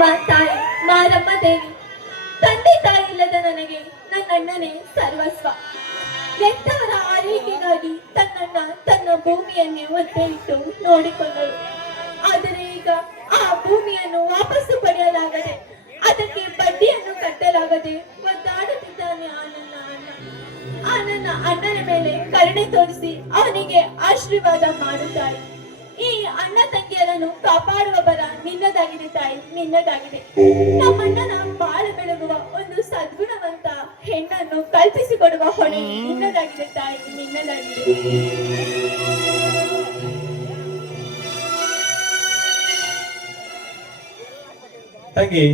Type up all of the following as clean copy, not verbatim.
ನಮ್ಮ ತಾಯಿ ಮಾರಮ್ಮ ದೇವಿ. ತಂದೆ ತಾಯಿ ಇಲ್ಲದ ನನಗೆ ನನ್ನಣ್ಣನೇ ಸರ್ವಸ್ವ. ಹೆತ್ತವರ ಆರೈಕೆಗಾಗಿ ತನ್ನಣ್ಣ ತನ್ನ ಭೂಮಿಯನ್ನೇ ಒತ್ತೆ ಇಟ್ಟು ನೋಡಿಕೊಂಡರು. ಆದರೆ ಈಗ ಆ ಭೂಮಿಯನ್ನು ವಾಪಸ್ಸು ಪಡೆಯಲಾಗದೆ, ಅದಕ್ಕೆ ಬಡ್ಡಿಯನ್ನು ಕಟ್ಟಲಾಗದೆ ಒದ್ದಾಡುತ್ತಿದ್ದಾನೆ ಆ ನನ್ನ ಅಣ್ಣನ ಮೇಲೆ ಕರುಣೆ ತೋರಿಸಿ ಅವನಿಗೆ ಆಶೀರ್ವಾದ ಮಾಡುತ್ತಾಳೆ. ಈ ಅಣ್ಣ ತಂಗಿಯರನ್ನು ಕಾಪಾಡುವ ಬರ ನಿನ್ನದಾಗಿದೆ ತಾಯಿ, ನಿನ್ನದಾಗಿದೆ. ನಮ್ಮಣ್ಣನ ಬಾಳ ಬೆಳಗುವ ಒಂದು ಸದ್ಗುಣವಂತ ಹೆಣ್ಣನ್ನು ಕಲ್ಪಿಸಿಕೊಡುವ ಹೊಣೆ ನಿನ್ನದಾಗಿದೆ ತಾಯಿ, ನಿನ್ನದಾಗಿದೆ. ತಂಗಿ,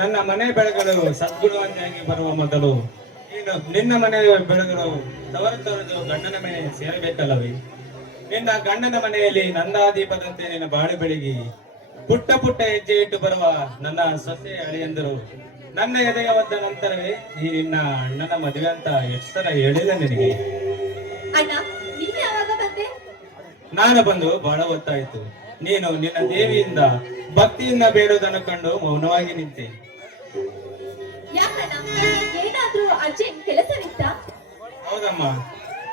ನನ್ನ ಮನೆ ಬೆಳಗಲು ಸದ್ಗುಣವಂತಾಗಿ ಬರುವ ಮೊದಲು ನೀನು ನಿನ್ನ ಮನೆ ಬೆಳಗಲು ತವರು ಗಂಡನ ಮನೆ ಸೇರಬೇಕಲ್ಲವೇ? ನಿನ್ನ ಗಂಡನ ಮನೆಯಲ್ಲಿ ನಂದಾದೀಪದಂತೆ ನಿನ್ನ ಬಾಳು ಬೆಳಗಿ ಪುಟ್ಟ ಪುಟ್ಟ ಹೆಜ್ಜೆ ಇಟ್ಟು ಬರುವ ನನ್ನ ಸೊಸೆ ಅಳಿಯಂದರು ನನ್ನ ಎದೆಯ ಒದ್ದ ನಂತರವೇ ಈ ನಿನ್ನ ಅಣ್ಣನ ಮದುವೆ ಅಂತ ಎಷ್ಟು ಸಲ ಹೇಳಿದೆ ನಿನಗೆ. ನಾನು ಬಂದು ಬಹಳ ಹೊತ್ತಾಯಿತು. ನೀನು ನಿನ್ನ ದೇವಿಯಿಂದ ಭಕ್ತಿಯಿಂದ ಬೇಡುವುದನ್ನು ಕಂಡು ಮೌನವಾಗಿ ನಿಂತೆ. ಹೌದಮ್ಮ,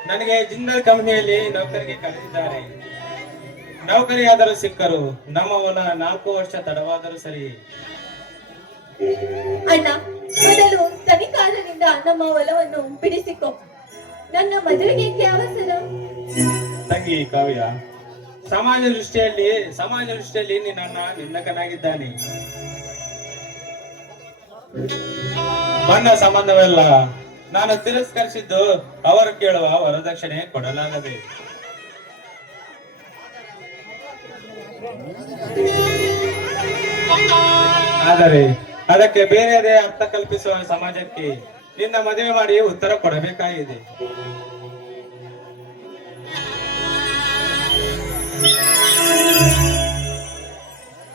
ನನಗೆ ಜಿಂದಾಲ್ ಕಂಪನಿಯಲ್ಲಿ ನೌಕರಿಗೆ ಕರೆದಿದ್ದಾರೆ. ನೌಕರಿಯಾದರೂ ಸಿಕ್ಕರು, ನಮ್ಮ ಹೊಲ 4 ವರ್ಷ ತಡವಾದರೂ ಸರಿ. ಅಣ್ಣ, ಮೊದಲು ತನಿಖಾರರಿಂದ ನಮ್ಮ ಹೊಲವನ್ನು ಬಿಡಿಸಿಕೊ. ನನ್ನ ಮದುವೆಗೆ ಅವಸರ. ತಂಗಿ ಕಾವ್ಯ, ಸಮಾಜ ದೃಷ್ಟಿಯಲ್ಲಿ ನಿನ್ನ ಅಣ್ಣ ನಿನ್ನಕನಾಗಿದ್ದಾನೆ. ಬಣ್ಣ ಸಂಬಂಧವೆಲ್ಲ ನಾನು ತಿರಸ್ಕರಿಸಿದ್ದು ಅವರು ಕೇಳುವ ವರದಕ್ಷಿಣೆ ಕೊಡಲಾಗದೆ. ಆದರೆ ಅದಕ್ಕೆ ಬೇರೆಯದೇ ಅರ್ಥ ಕಲ್ಪಿಸುವ ಸಮಾಜಕ್ಕೆ ನಿನ್ನ ಮದುವೆ ಮಾಡಿ ಉತ್ತರ ಕೊಡಬೇಕಾಗಿದೆ.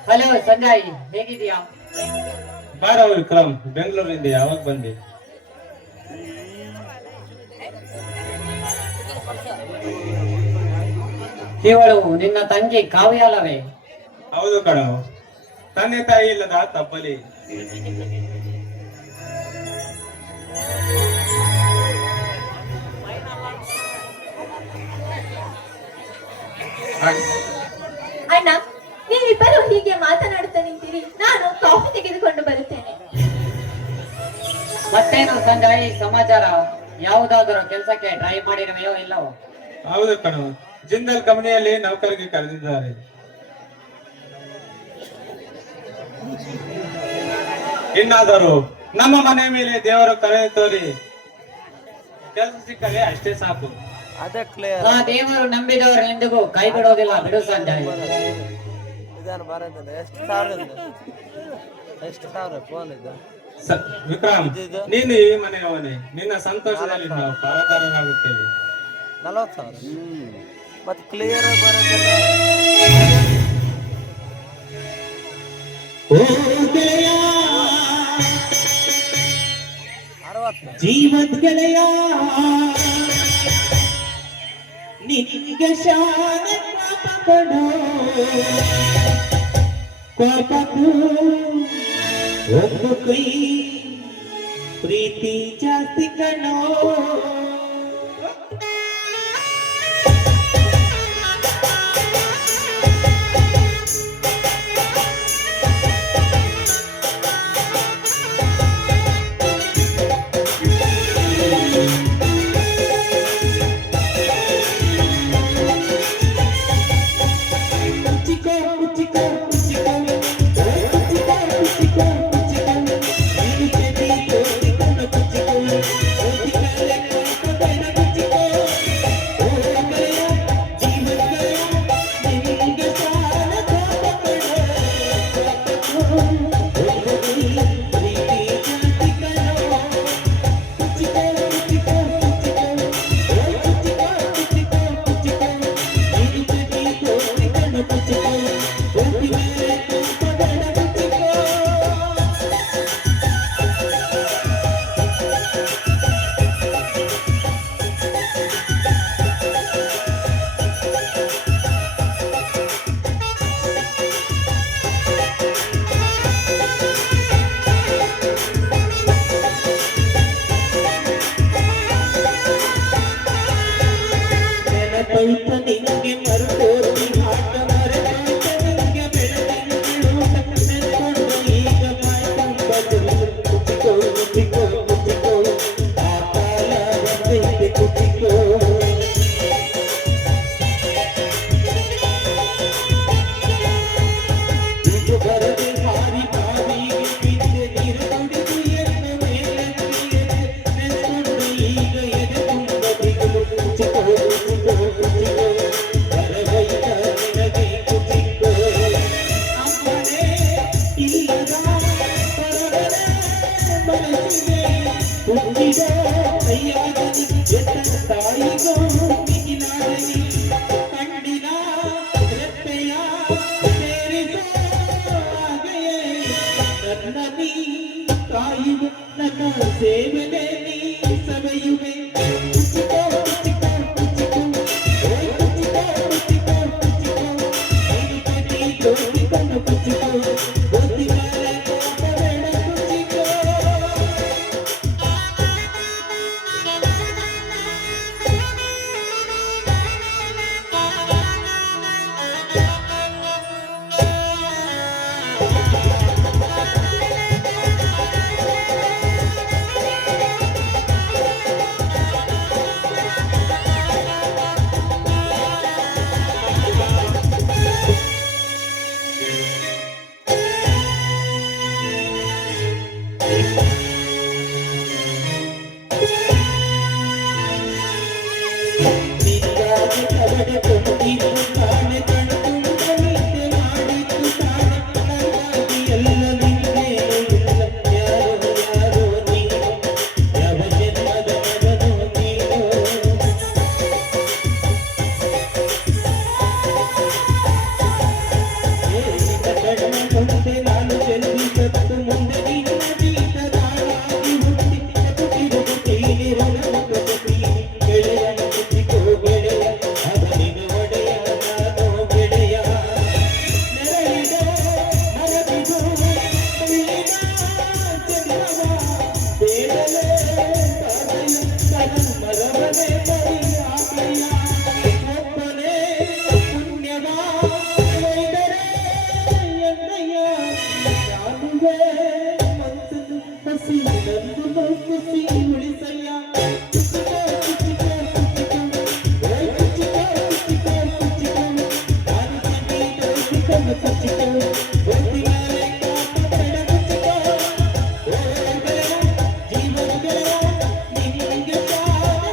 ಹಲೋ ಸಂಜಯ್, ಹೇಗಿದೀಯಾ? ಬಾರ ವಿಕ್ರಮ್, ಬೆಂಗಳೂರಿಂದ ಯಾವಾಗ ಬಂದೆ? ಇವಳು ನಿನ್ನ ತಂಗಿ ಕಾವ್ಯ ಅಲ್ಲವೇ? ಹೌದು ಕಣೋ, ತಂದೆ ತಾಯಿ ಇಲ್ಲದ ತಪ್ಪಲಿ. ಅಣ್ಣ, ನೀವಿಬ್ಬರು ಹೀಗೆ ಮಾತನಾಡುತ್ತಾ ನಿಂತಿರಿ, ನಾನು ಕಾಫಿ ತೆಗೆದುಕೊಂಡು ಬರುತ್ತೇನೆ. ಮತ್ತೇನು ಸಂಜಯ್ ಸಮಾಚಾರ? ಯಾವುದಾದರೂ ಕೆಲಸಕ್ಕೆ ಟ್ರೈ ಮಾಡಿರುವೆಯೋ ಇಲ್ಲವೋ? ಹೌದು ಕಣೋ, ಜಿಂದಾಲ್ ಕಂಪನಿಯಲ್ಲಿ ನೌಕರಿಗೆ ಕರೆದಿದ್ದಾರೆ. ಇನ್ನಾದರೂ ನಮ್ಮ ಮನೆ ಮೇಲೆ ದೇವರು ಕರೆ ತೋರಿ ಕೆಲಸ ಸಿಕ್ಕರೆ ಅಷ್ಟೇ ಸಾಕು. ಆ ದೇವರು ನಂಬಿದವರು ಎಂದಿಗೂ ಕೈ ಬಿಡೋದಿಲ್ಲ, ಬಿಡು ಸಂಜಯ್. ವಿಕ್ರಮ್, ನೀನು ಈ ಮನೆಯವನೇ. ನಿನ್ನ ಸಂತೋಷದಲ್ಲಿ ನಾವು ಪಾಲುದಾರರಾಗುತ್ತೇವೆ. 40,000 ಮತ್ತೆ ಕ್ಲಿಯರ್ ಬರೋದಿಲ್ಲ. ಜೀವದ್ ಗೆಳೆಯ ನಿನಗೆ ಶಾನ ಕೊಡೋ ಕೋಪಕ್ಕೂ ಒಂದು ಕೈ ಪ್ರೀತಿ ಜಾಸ್ತಿ ಕಣೋ. ಸೇವೆಗೆ ನೀ ಸವೆಯುವೆ ಕುಚಿಕೋ ಕುಚಿಕೋ ಕುಚಿಕೋ ಓಯ್ ಕುಚಿಕೋ ಕುಚಿಕೋ ಕುಚಿಕೋ ನೀನು ಕಟಿ ತೋರಿಕೊಂಡು ಕುಚಿಕೋ ಗೋತಿ ಮೇಲೆ ಕೋಪಬೇಡ ಕುಚಿಕೋ ನಿನ್ನಾಗಿ ಕಬಡಿಕೊಂಡಿದ್ದು ತಾನೆ ಕಣ್ತುಂಬ ನಿದ್ದೆ ಮಾಡಿದ್ದು ತಾನೆ ನನಗಾಗಿ ಎಲ್ಲ ನಿನ್ನೇನು ಇಲ್ಲ ಯಾರೋ ಯಾರೋ ನೀನು ಯಾವ ಜನ್ಮದ ಮಗನೋ ನೀನು ನಿನ್ನ ಕಣ್ಣ ಮುಂದೆ ನಾನು ಜಲ್ದಿ ಸತ್ತು ಮುಂದೆ ನಿನ್ನ ಜೀತದಾಳಾಗಿ ಹುಟ್ಟಿ ಹುಟ್ಟಿರುತ್ತೀನಿ ಋಣಮುಖಿ ಗೆಳೆಯ ಕುಚಿಕೋ ಗೆಳೆಯ ಅವನಿಗೆ ಒಡೆಯ ನಾನು ಗೆಳೆಯ ನೆರಳಿದೋ ಮರಬಿದು ಉಳಿದ ಜನ್ಮವ ಬೇಡಲೇ ತಾನೆಯ ತನು ಮರವನೆ ಮರಿಯಾಕೆಯ ಒಬ್ಬನೇ ಪುಣ್ಯವ ಒಯ್ದರೆ ಎಣ್ಣೆಯ ಯಾನುವೆ ಮನಸ್ಸನ್ನು ಹಸಿ ನಂದು ಖುಷಿ ಉಳಿಸಯ್ಯ ಕುಚಿಕೋ ಕುಚಿಕೋ ಕುಚಿಕೋ ಓಯ್ ಕುಚಿಕೋ ಕುಚಿಕೋ ಕುಚಿಕೋ ನಾನು ಕಟ್ಟಿ ತೋರಿಸಿಕೊಂಡು ಕುಚಿಕೋ ಗೋತಿ ಮೇಲೆ ಕೋಪಬೇಡ ಕುಚಿಕೋ ಓಯ್ ಗೆಳೆಯ ಜೀವನ ಗೆಳೆಯ ನಿನಗೆ ಸಾಲ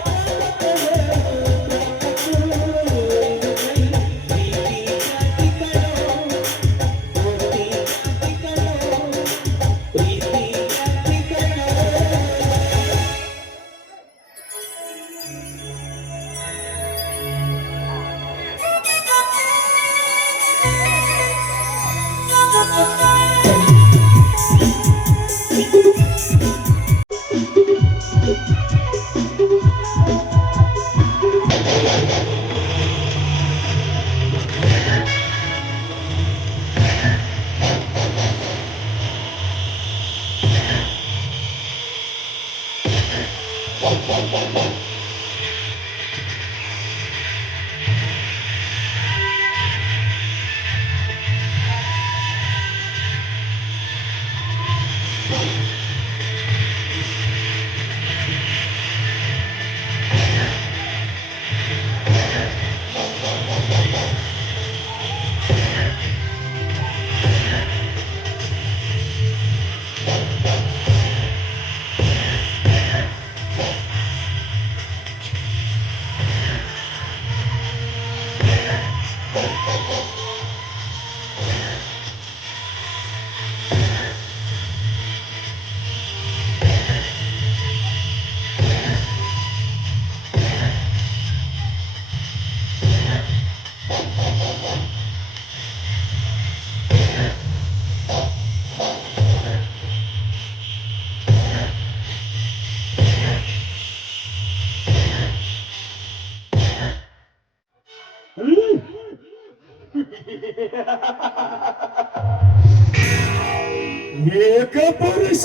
ಏಕ ಪುರುಷ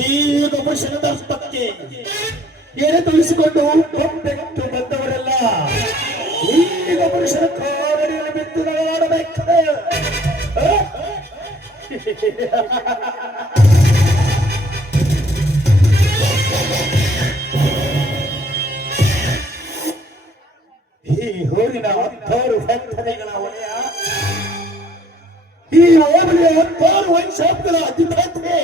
ಈಗ ಪುರುಷನ ದರ್ಪಕ್ಕೆ ಎಳೆ ತುಳಿಸಿಕೊಂಡು ಕೊಂಬೆಟ್ಟು ಬಂದವರೆಲ್ಲ ಈಗ ಪುರುಷನ ಕಾಲಡಿಯಲ್ಲಿ ಬಿದ್ದು ನಗಾಡಬೇಕಾರೆ ಈ ಊರಿನ 16 ಫ್ಯಾಕ್ಟರಿಗಳ ಒಡೆಯ, ಈ ಹೋಬಳಿಯ 16 ವೈನ್ ಶಾಪ್ಗಳ ಅಧಿಪತಿ,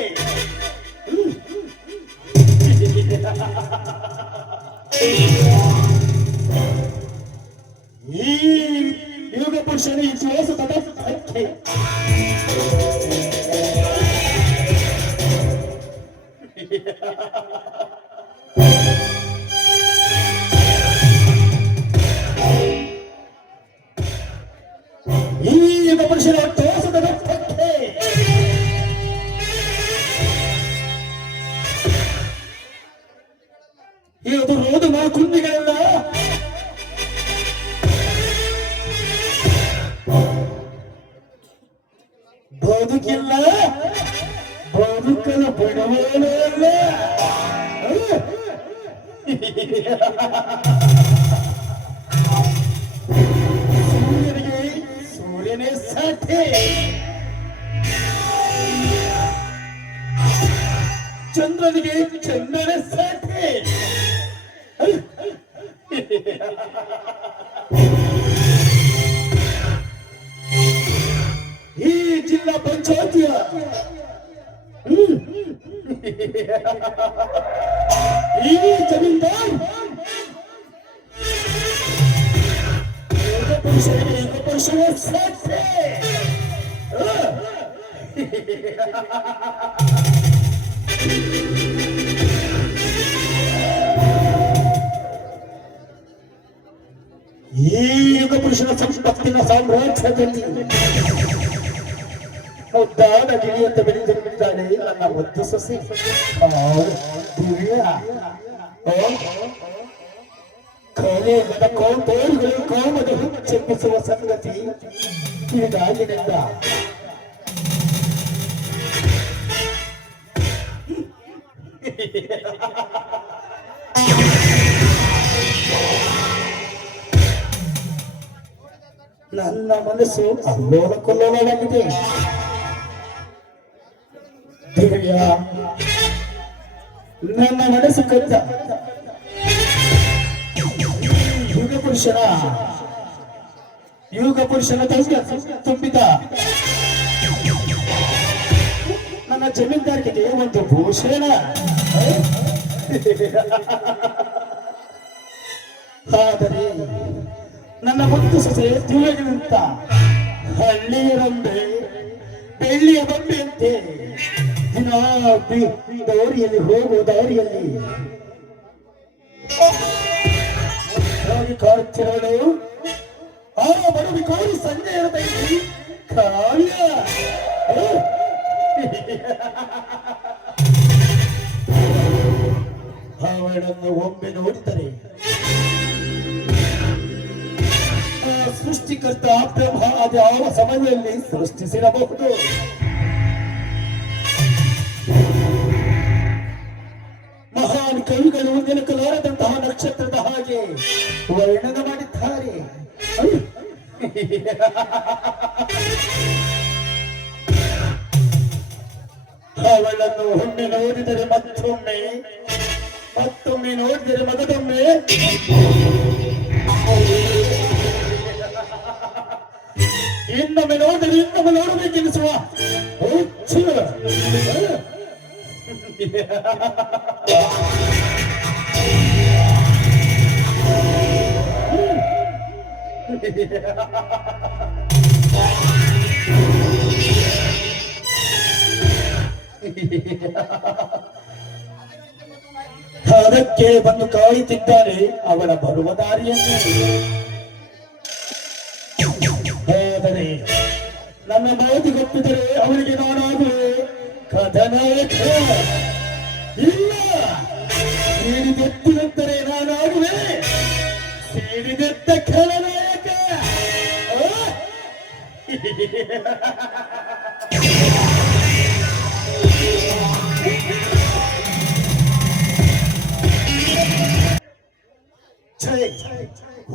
ಈ ಯುಗ ಪುರುಷನ ಇತಿಹಾಸ ತದಕ್ಕೆ ಬದುಕಿಲ್ಲ, ಬದುಕಲು ಬಿಡುವೇನೂ ಇಲ್ಲ. ಸೂರ್ಯನಿಗೆ ಸೂರ್ಯನೇ ಸಾಟಿ, ಚಂದ್ರನಿಗೆ ಚಂದ್ರನೇ ಸಾಟಿ. ಈ ಜಿಲ್ಲಾ ಪಂಚಾಯತಿಯ ಈ ಜಮೀನ್ದಾರ್ ಯುಗ ಪುರುಷನ ಸಾಕ್ಷಿ. ಈ ಯುಗ ಪುರುಷನ ಸಂಪತ್ತಿನ ಸಾಮ್ರಾಜ್ಯದಲ್ಲಿ ಮುದ್ದಾದ ಗಿಳಿಯಂತ ಬೆಳೆದಿದ್ದಾಳೆ ನನ್ನ ಮುದ್ದು ಸೊಸೆ ದಿವ್ಯ. ಕಲೆಗಳ ಕೌಟೋರಿಗಳು ಕಾಮದ ಹುಚ್ಚೆಪ್ಪಿಸುವ ಸಂಗತಿ ಇದಾಗಿನಿಂದ ನನ್ನ ಮನಸ್ಸು ಅಲ್ಲೋಲ ಕೊಲ್ಲೋಲವಾಗಿದೆ. ದಿವ್ಯ, ನನ್ನ ಮನಸ್ಸು ಕದ್ದ ಯುಗ ಪುರುಷನ ತಂಗ ತುಂಬಿದ ನನ್ನ ಜಮೀನ್ದಾರಿಗೆ ಒಂದು ಭೂಷಣ. ಆದರೆ ನನ್ನ ಮುದ್ದು ಸೊಸೆ ದಿವ್ಯಗಿಂತ ಹಳ್ಳಿಯ ರಂಬೆ ಬೆಳ್ಳಿಯ ಬೊಂಬೆಯಂತೆ ದಿನ ದಾರಿಯಲ್ಲಿ ಹೋಗುವ ದಾರಿಯಲ್ಲಿ ಕಾಡುತ್ತಿರಲು ಆ ಬಡವಿ ಕೋರಿ ಸಂಜೆಯ ಬೈಲಿ ಕಾವ್ಯ. ಅವಳನ್ನು ಒಮ್ಮೆ ನೋಡಿದರೆ ಸೃಷ್ಟಿಕರ್ತ ಬ್ರಹ್ಮ ಅದು ಯಾವ ಸಮಯದಲ್ಲಿ ಸೃಷ್ಟಿಸಿರಬಹುದು. ಮಹಾನ್ ಕವಿಗಳು ನೆನಕಲಾರದಂತಹ ನಕ್ಷತ್ರದ ಹಾಗೆ ವರ್ಣನೆ ಮಾಡಿದ್ದಾರೆ. ಅವಳನ್ನು ಒಮ್ಮೆ ನೋಡಿದರೆ ಮತ್ತೊಮ್ಮೆ, ಮತ್ತೊಮ್ಮೆ ನೋಡಿದರೆ ಮಗದೊಮ್ಮೆ, ಇನ್ನೊಮ್ಮೆ ನೋಡಿದರೆ ಇನ್ನೊಮ್ಮೆ ನೋಡಬೇಕೆನಿಸುವ ಹುಚ್ಚು. ಅದಕ್ಕೆ ಬಂದು ಕಾಯುತ್ತಿದ್ದಾರೆ ಅವಳ ಬರುವ ದಾರಿಯನ್ನು. ಆದರೆ ನನ್ನ ಮಾತಿಗೊಪ್ಪಿದರೆ ಅವರಿಗೆ ನಾನಾಗುವೆ ಕಥನಾಯಕ. ಇಲ್ಲ, ಸಿಡಿದೆತ್ತಿದಂದರೆ ನಾನಾಗುವೆ ಸಿಡಿದೆತ್ತ ಖಳನಾಯಕ.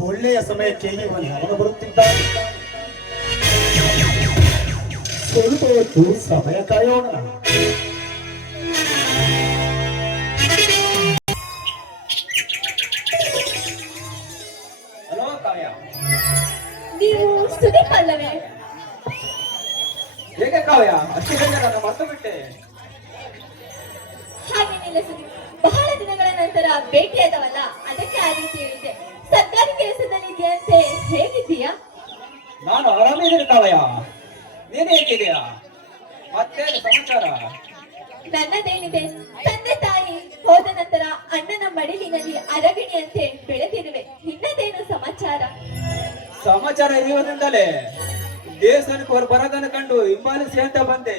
ಒಳ್ಳೆಯ ಸಮಯಕ್ಕೆ ಅವನು ಬರುತ್ತಿದ್ದಾನೆ. ಸ್ವಲ್ಪ ಹೊತ್ತು ಸಮಯ ಕಾಯೋಣ. ಹಲೋ ಕಾವ್ಯ, ನೀವು ಸುದೀಪ್ ಅಲ್ಲವೇ? ಹೇಗೆ ಕಾವ್ಯ, ಅಷ್ಟು ಬೇಗ ನಾನು ಮರ್ತು ಬಿಟ್ಟೆ. ಹಾಗೇನಿಲ್ಲ ಸುದೀಪ್, ಬಹಳ ದಿನಗಳ ನಂತರ ಭೇಟಿಯಾದವಲ್ಲ, ಅದಕ್ಕೆ ಆ ರೀತಿ ಹೇಳಿದೆ. ಸರ್ಕಾರಿ ಕೆಲಸದಲ್ಲಿ ಇದೆಯಂತೆ, ಹೇಗಿದ್ದೀಯಾ? ನಾನು ಆರಾಮಿದ್ದೀನಿ ಕಾವ್ಯ, ನೀನು ಹೇಗಿದ್ದೀಯಾ? ಮತ್ತೆ ಸಮಾಚಾರ? ನನ್ನದೇನಿದೆ, ತಂದೆ ತಾಯಿ ಹೋದ ನಂತರ ಅಣ್ಣನ ಮಡಿಲಿನಲ್ಲಿ ಅರಗಿಣಿಯಂತೆ ಬೆಳೆದಿರುವೆ. ನಿನ್ನದೇನು ಸಮಾಚಾರ? ಸಮಾಚಾರ ಇರುವುದರಿಂದಲೇ ದೇವಸ್ಥಾನಕ್ಕೆ ಅವರು ಬರೋದನ್ನು ಕಂಡು ಹಿಂಬಾಲಿಸಿ ಅಂತ ಬಂದೆ.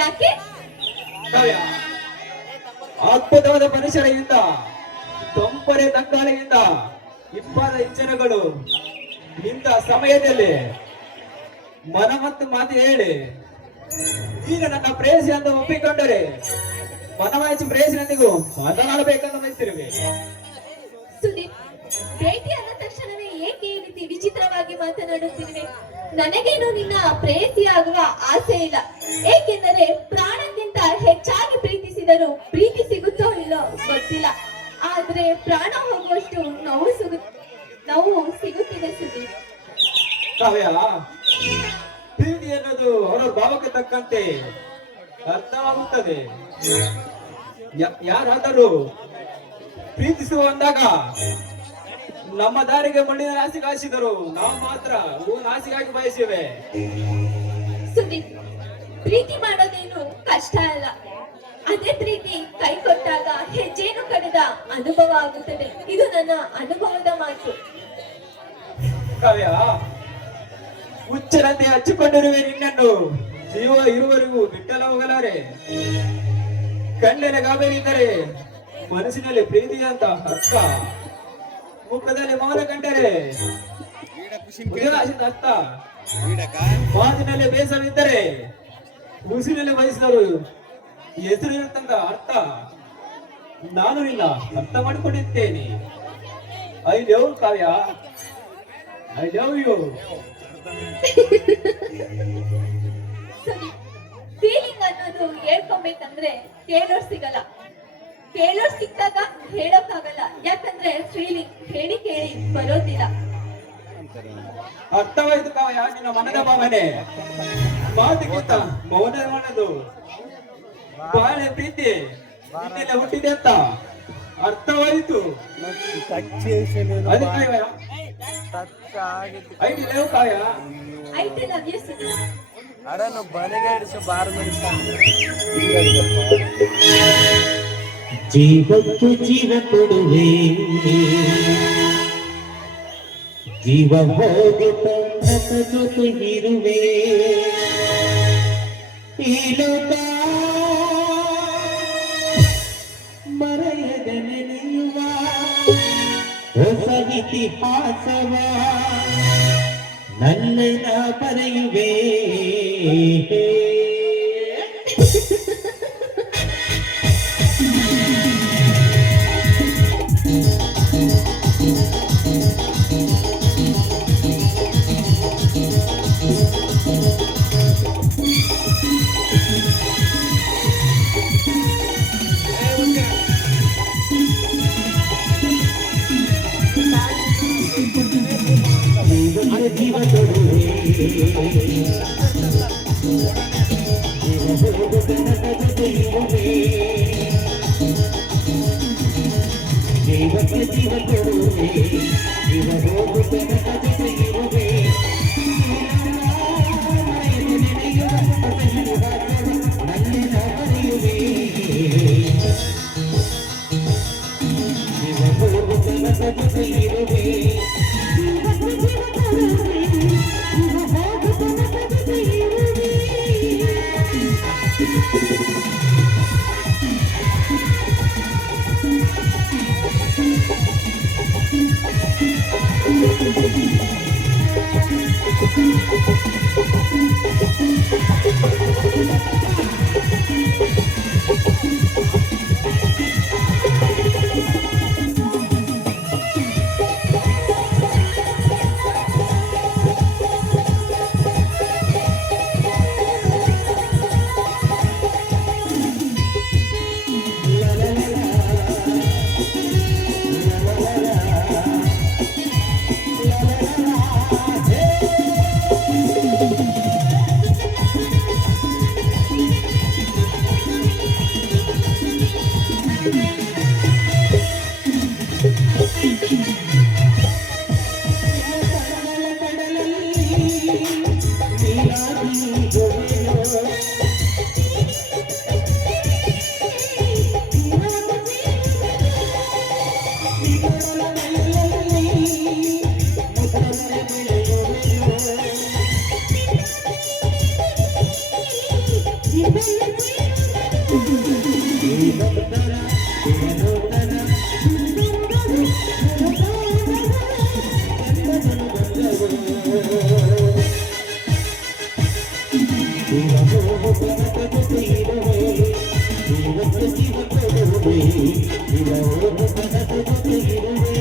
ಯಾಕೆ? ಕಾವ್ಯ, ಅದ್ಭುತವಾದ ಪರಿಸರದಿಂದ, ತಂಪರೆ ತಂಗಾಳಿಯಿಂದ ಇಬ್ಬಾದ ಇಂಚನಗಳು ಇಂಥ ಸಮಯದಲ್ಲಿ ಮನ ಮತ್ತು ಮಾತು ಹೇಳಿ ಈಗ ನನ್ನ ಪ್ರೇಯಸಿ ಅಂತ ಒಪ್ಪಿಕೊಂಡರೆ ಮನವಾಯಿಸಿ ಪ್ರೇಯಸಿನೊಂದಿಗೂ ಮಾತನಾಡಬೇಕಂತ ಬಯಸಿರುವೆ. ಸುದೀಪ್, ಭೇಟಿಯಾದ ತಕ್ಷಣವೇ ಏಕೆ ಈ ರೀತಿ ವಿಚಿತ್ರವಾಗಿ ಮಾತನಾಡುತ್ತಿರುವೆ? ನನಗೇನು ನಿನ್ನ ಪ್ರೇಯಸಿಯಾಗುವ ಆಸೆ ಇಲ್ಲ. ಏಕೆಂದರೆ ಪ್ರಾಣಕ್ಕಿಂತ ಹೆಚ್ಚಾಗಿ ಪ್ರೀತಿಸಿದರೂ ಪ್ರೀತಿ ಸಿಗುತ್ತೋ ಇಲ್ಲೋ ಗೊತ್ತಿಲ್ಲ. ಆದ್ರೆ ಪ್ರಾಣ ಹೋಗುವಷ್ಟು ನೋವು ಸಿಗುತ್ತಿದೆ ಸುದೀಪ್. ಕಾವ್ಯ, ಪ್ರೀತಿ ಎನ್ನುವುದು ಅವರ ಭಾವಕ್ಕೆ ತಕ್ಕಂತೆ ಅರ್ಥವಾಗುತ್ತದೆ. ಯಾರಾದರೂ ಪ್ರೀತಿಸುವ ಅಂದಾಗ ನಮ್ಮ ದಾರಿಗೆ ಮಣ್ಣಿನ ನಾಸಿಗೆ ಹಾಸಿದರು, ನಾವು ಮಾತ್ರ ಹೂ ನಾಸಿಗಾಗಿ ಬಯಸಿವೆ. ಸುದೀಪ್, ಪ್ರೀತಿ ಮಾಡೋದೇನು ಕಷ್ಟ ಅಲ್ಲ. ಅದೇ ಪ್ರೀತಿ ಕೈ ಕೊಟ್ಟಾಗ ಹೆಜ್ಜೆನು ಕಡೆದ ಅನುಭವ ಆಗುತ್ತದೆ. ಇದು ನನ್ನ ಅನುಭವದ ಮಾತು. ಕಾವ್ಯ, ಹುಚ್ಚರಂತೆ ಹಚ್ಚಿಕೊಂಡಿರುವೆ ನಿನ್ನನ್ನು ಜೀವ ಇರುವವರೆಗೂ ಬಿಟ್ಟಲ್ಲ ಹೋಗಲಾರೆ. ಕಣ್ಣಿನ ಗಾಬರಿದ್ದರೆ ಮನಸ್ಸಿನಲ್ಲಿ ಪ್ರೀತಿ ಅಂತ ಅರ್ಥ, ಮುಖದಲ್ಲಿ ಮೌನ ಕಂಡರೆ ಉದಾಸೀನ ಅರ್ಥ, ಮಾತಿನಲ್ಲಿ ಬೇಸರವಿದ್ದರೆ ಉಸಿರಿನಲ್ಲಿ ವಹಿಸಿದರು ಹೆಸರಿರುತ್ತಂತ ಅರ್ಥ. ನಾನು ನಿನ್ನ ಅರ್ಥ ಮಾಡಿಕೊಂಡಿದ್ದೇನೆ. I love Kavya, I love you. Feeling ಅನ್ನೋದು ಹೇಳ್ಕೊಬೇಕಂದ್ರೆ ಕೇಳೋರ್ ಸಿಗಲ್ಲ. ಕೇಳೋರ್ ಸಿಕ್ಕಾಗ ಹೇಳೋಕ್ಕಾಗಲ್ಲ. ಯಾಕಂದ್ರೆ ಫೀಲಿಂಗ್ ಹೇಳಿ ಕೇಳಿ ಬರೋದಿಲ್ಲ. ಅರ್ಥವಾಯ್ತು ಕಾವ್ಯ ನಿನ್ನ ಮನದ ಭಾವನೆ. ಮಾತಿಗಿಂತ ಮೌನ ಮಾಡೋದು ಬಾಳೆ ಪ್ರೀತಿ ನಿನ್ನೆಲ್ಲ ಹುಟ್ಟಿದೆ ಅಂತ ಅರ್ಥವಾಯಿತು. ಅದು Kavya, I love Kavya. I love you Sudeep. ಅಡನು ಬನೆಗಾಡಿಸಿ ಬಾರ್ ಜೀವಕ್ಕೆ ಜೀವ ಕೊಡುವೆ, ಜೀವ ಹೋಗುತ್ತ ಜೊತೆ ಇರುವೆ. ಈ ಲೋಕ ಮರೆಯದ ನೆನೆಯುವ ಹೊಸ ಇತಿಹಾಸವ ನನ್ನ ಬರೆಯುವೆ. ಜೀವ ಕೊಡುವೆ, ಜೀವ ಹೋಗುತ್ತ ಜೊತೆ ಇರುವೆ. ಜೀವಕ್ಕೆ ಜೀವ ಕೊಡುವೆ, ಜೀವ ಹೋಗುತ್ತ ಜೊತೆ ಇರುವೆ. ನನ್ನಿನ ಬರೆಯುವೆ. ಜೀವ ಹೋಗುತ್ತ ಜೊತೆ ಇರುವೆ. Oh, ಇವರೋಗು ತನಕ ಜೊತೆ ಇರುವೆ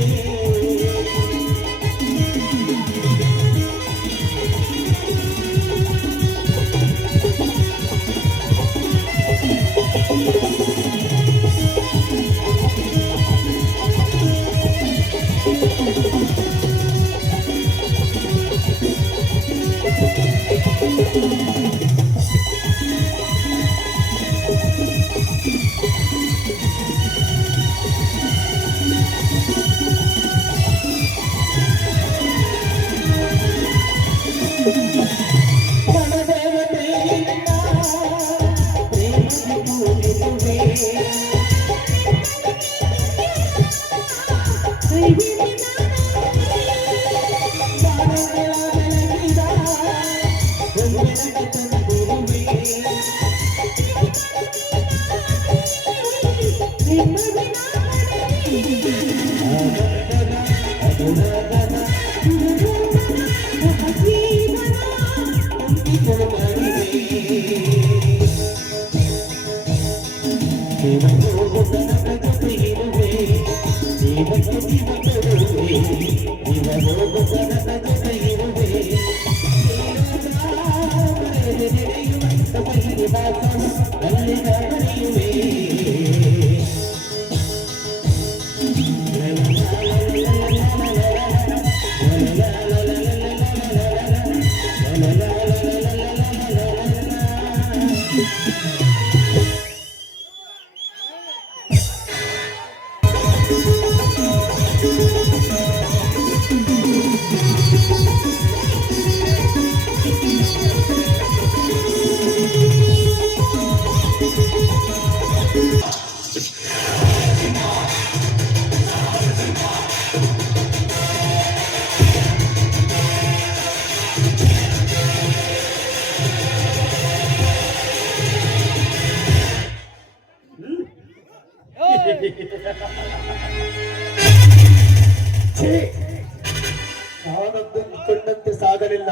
ನಾನೊಂದು ಕಂಡಂತೆ ಸಾಗಲಿಲ್ಲ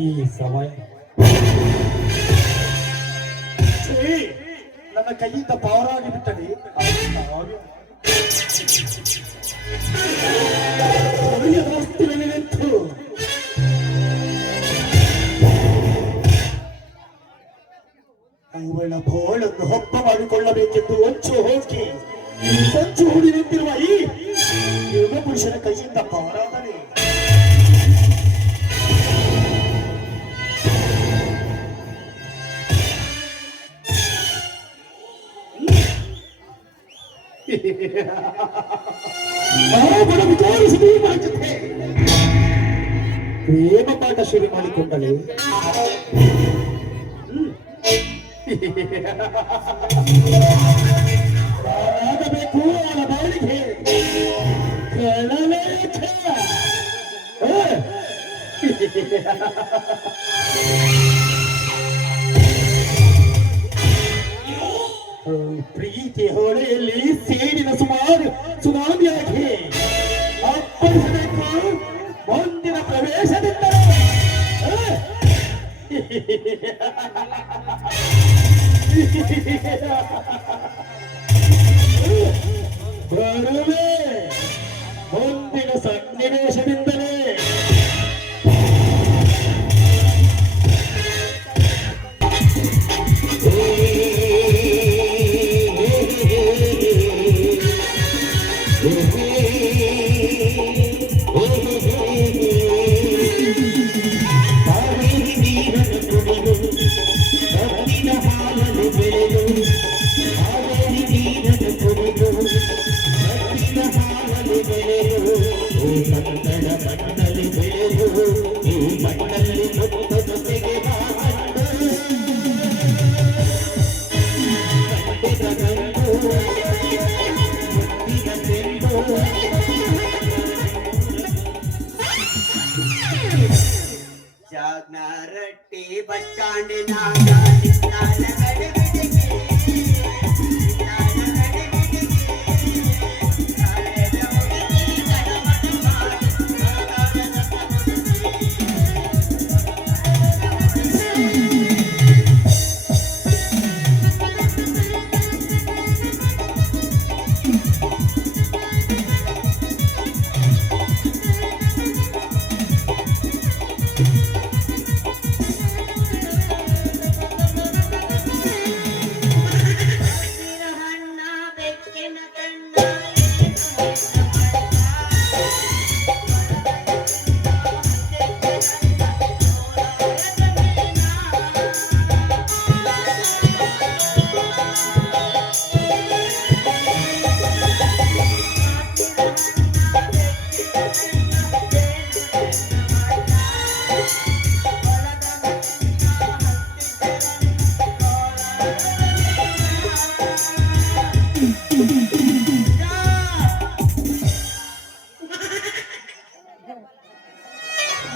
ಈ ಸಮಯ. ಛೀ, ನನ್ನ ಕೈಯಿಂದ ಪಾರಾಗಿ ಬಿಟ್ಟರೆ ನಿಂತು ಅವಳ ಬೋಳನ್ನು ಹೊಪ್ಪ ಮಾಡಿಕೊಳ್ಳಬೇಕೆಂದು ಹೊಂಚು ಹೂಡಿ ನಿಂತಿರುವ ಈ ಯುಗ ಪುರುಷನ ಕೈಯಿಂದ ಪಾರಾದರೆ ಪ್ರೇಮ ಪಾಠ ಶುರು ಮಾಡಿಕೊಂಡಳೆ. ಆಗಬೇಕು ಅವಳ ಬಾಳಿಗೆ ಕಳಲೇಖ. ಪ್ರೀತಿ ಹೊಳೆಯಲ್ಲಿ ಸೇಡಿನ ಸುನಾಮಿಯಾಗಿ ಅಪ್ಪಳಿಸಬೇಕು ಮುಂದಿನ ಪ್ರವೇಶದಿಂದ. ಬರುವೆ ಮುಂದಿನ ಸನ್ನಿವೇಶದಿಂದಲೇ. ಜಾಗ್ನಾರಟ್ಟಿ ಬಸ್ ಸ್ಟ್ಯಾಂಡಿನಾಗ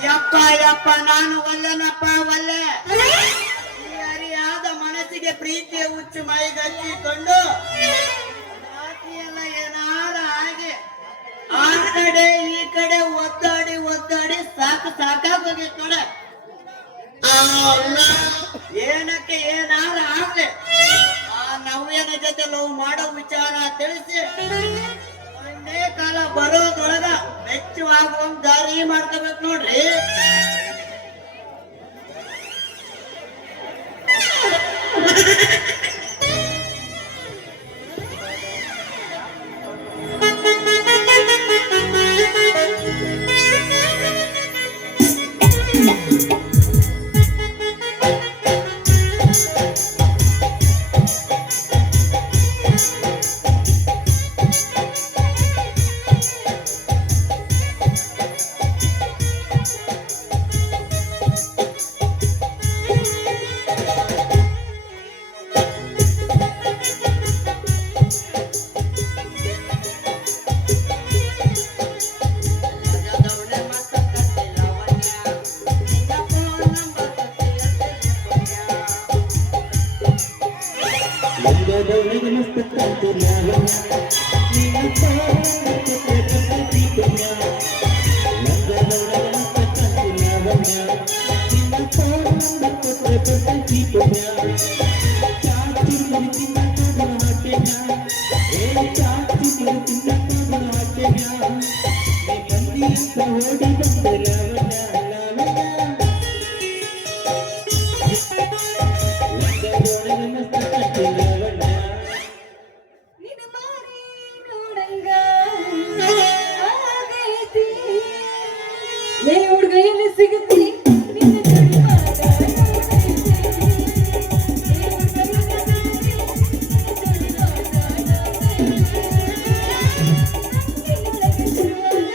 ಯಪ್ಪ ಯಪ್ಪ ನಾನು ಒಲ್ಲೆನಪ್ಪ ಒಲ್ಲೆ. ಈ ಅರಿಯಾದ ಮನಸ್ಸಿಗೆ ಪ್ರೀತಿಯ ಹುಚ್ಚು ಮೈಗಚ್ಚಿಕೊಂಡು ರಾತ್ರಿಯೆಲ್ಲ ಏನಾರ ಹಾಗೆ ಆ ಕಡೆ ಈ ಕಡೆ ಒದ್ದಾಡಿ ಒದ್ದಾಡಿ ಸಾಕಾಗೋಗಿತ್ತು ನೋಡ. ಏನಕ್ಕೆ ಏನಾರ ಆಗ್ಲೆ ಆ ನವ್ಯನ ಜೊತೆ ಲವ್ ಮಾಡೋ ವಿಚಾರ ತಿಳಿಸಿ ಒಂದೇ ಕಾಲ ಬರೋದ್ರೊಳಗ ವೆಚ್ಚವಾಗುವಂತ ದಾರಿ ಮಾಡ್ಕೋಬೇಕು ನೋಡ್ರಿ. ನಿನ್ನ ಮಾರಿ ನೋಡಂಗ ಆಗೈತಿ. ಲೇ ಹುಡ್ಗ ಎಲ್ಲಿ ಸಿಗುತ್ತಿ ನಿನ್ನ ಜಡಿವಾಡ ನೋಡೈತಿ. ಲೇ ಹುಡ್ಗ ಎಲ್ಲಿ ಸಿಗುತ್ತಿ ನಿನ್ನ ಜಡಿವಾಡ ನೋಡೈತಿ. ರಂಗಿನೊಳಗೆ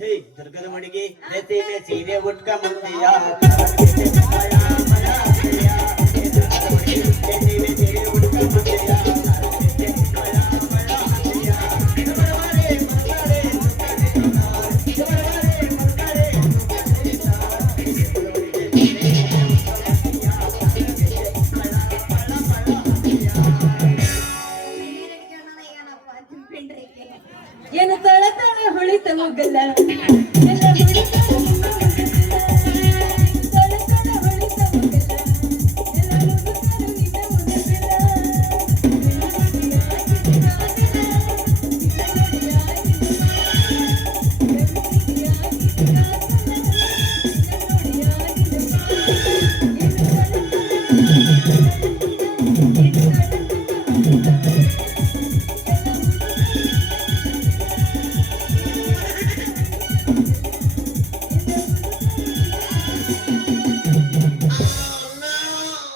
ಹೇ ದುರ್ಗದ ಮಡಿಗೆ ನೆತ್ತಿಗೆ ಸೀರೆ ಉಟ್ಕೊಂಬಂದಿಯ ಏನು ತಳ ತಳ ಹೊಳಿತ ಹೋಗಲ್ಲ ಎಲ್ಲ ಹೊಳಿತ ತಳ ತಳ ಹೊಳಿತ ಹೋಗಲ್ಲ ಎಲ್ಲ ಹುಡುಗರು ನಿನ್ನ ಉಣಗಲ್ಲ.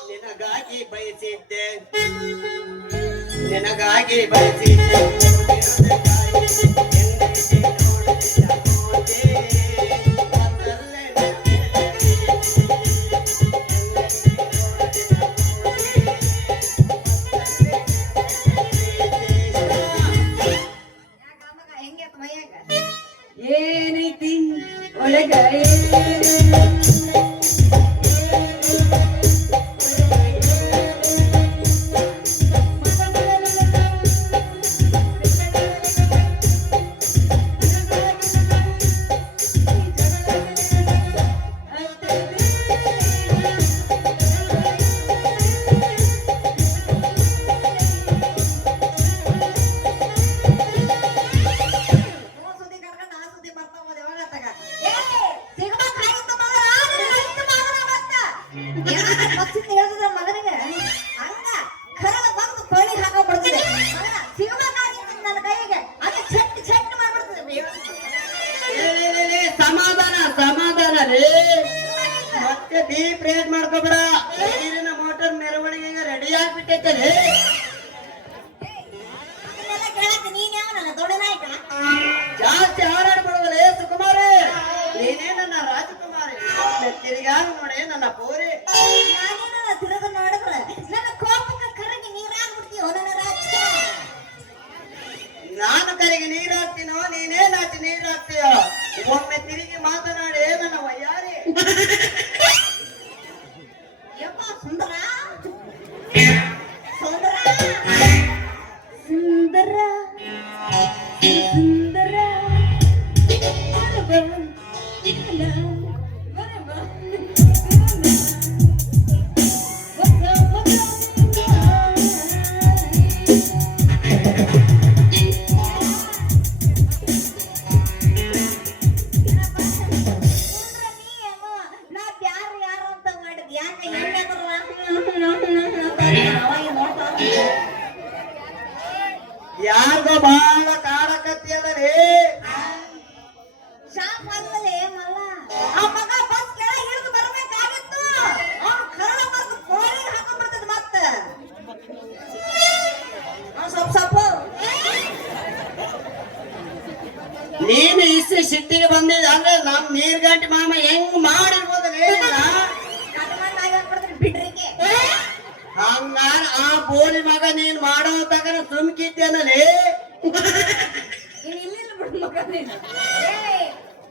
ನಿನಗಾಗಿ ಬಯಸಿದ್ದೆ ನಿನಗಾಗಿ ಬಯಸಿದ್ದೆ ಏನೈತಿ ಒಳಗ ಡೀಪ್ ರೇಟ್ ಮಾಡ್ಕೋಬೇಡ. ನೀರಿನ ಮೋಟರ್ ಮೆರವಣಿಗೆಗೆ ರೆಡಿ ಆಗ್ಬಿಟ್ಟೈತದೆ. ಅದನ್ನೆಲ್ಲ ಕೇಳಕ್ಕೆ ನೀನ್ ಯಾವನಲ್ಲ ದೊಡ್ಡ ನಾಯಕ? ಜಾಸ್ತಿ ಹಾರಾಡ್ಬಿಡುವಲೇ ಸುಕುಮಾರಿ. ನೀನೇ ನನ್ನ ರಾಜಕುಮಾರಿ. ತಿರುಗಾಗ ನೋಡಿ ನನ್ನ ಪೋರಿ. ನಾನೇನ ತಿರುಗ ನೋಡಿದ್ರೆ ನನ್ನ ಕೋಪಕ್ಕೆ ಕರಗಿ ನೀರಾಗ್ಬಿಡ್ತೀಯೋ ನನ್ನ ರಾಜ. ನಾನು ಕರೆಗೆ ನೀರ್ ಹಾಕ್ತೀನೋ ನೀನೇ ನಾಚಿ ನೀರ್ ಹಾಕ್ತೀಯೋ. ಒಮ್ಮೆ ತಿರುಗಿ ಮಾತನಾಡಿ ನನ್ನ ವಯ್ಯಾರಿ. ಯಪ್ಪ ಸುಂದರ ಸುಂದರ ಸುಂದರ ಸುಂದರ ನಾ ಯಾರು ಯಾರು ಅಂತ ಮಾಡಿದ್ ಯಾಕೆ ಯಾರಿಗೋ ಬಹಳ ಕಾಡಕತ್ತಿಯಲ್ಲೇ. ಶಾಪ್ ಅಲ್ಲಲೇ ಮಲ್ಲ ಆ ಮಗ ಬಸ್ ಕೆಳಗೆ ಇಳಿದು ಬರ್ಬೇಕಾಗಿತ್ತು. ಅವ್ನು ಕರಳ ಬರ್ದು ಕೋಳಿಗೆ ಹಾಕೊಂಡ್ಬಿಡ್ತದ ಮತ್ತ ಸ್ವಲ್ಪ ನೀನು ಇಷ್ಟು ಸಿಟ್ಟಿಗೆ ಬಂದಿದ್ದ ಅಂದ್ರೆ ನಮ್ ನೀರ್ಗಂಟಿ ಮಾಮ ಹೆಂಗ್ ಮಾಡಿರ್ಬೋದಲೇ. ಬಿಡ್ರಿಗೆ ಹಂಗಾರ ಆ ಬೋಳಿ ಮಗ ನೀನ್ ಮಾಡೋ ತಗನ ಸುಮ್ಕಿದ್ದೇನಲೇ. ಇಲ್ಲಿಲ್ಲ ಬಿಡು ಮಗ ನೀನು.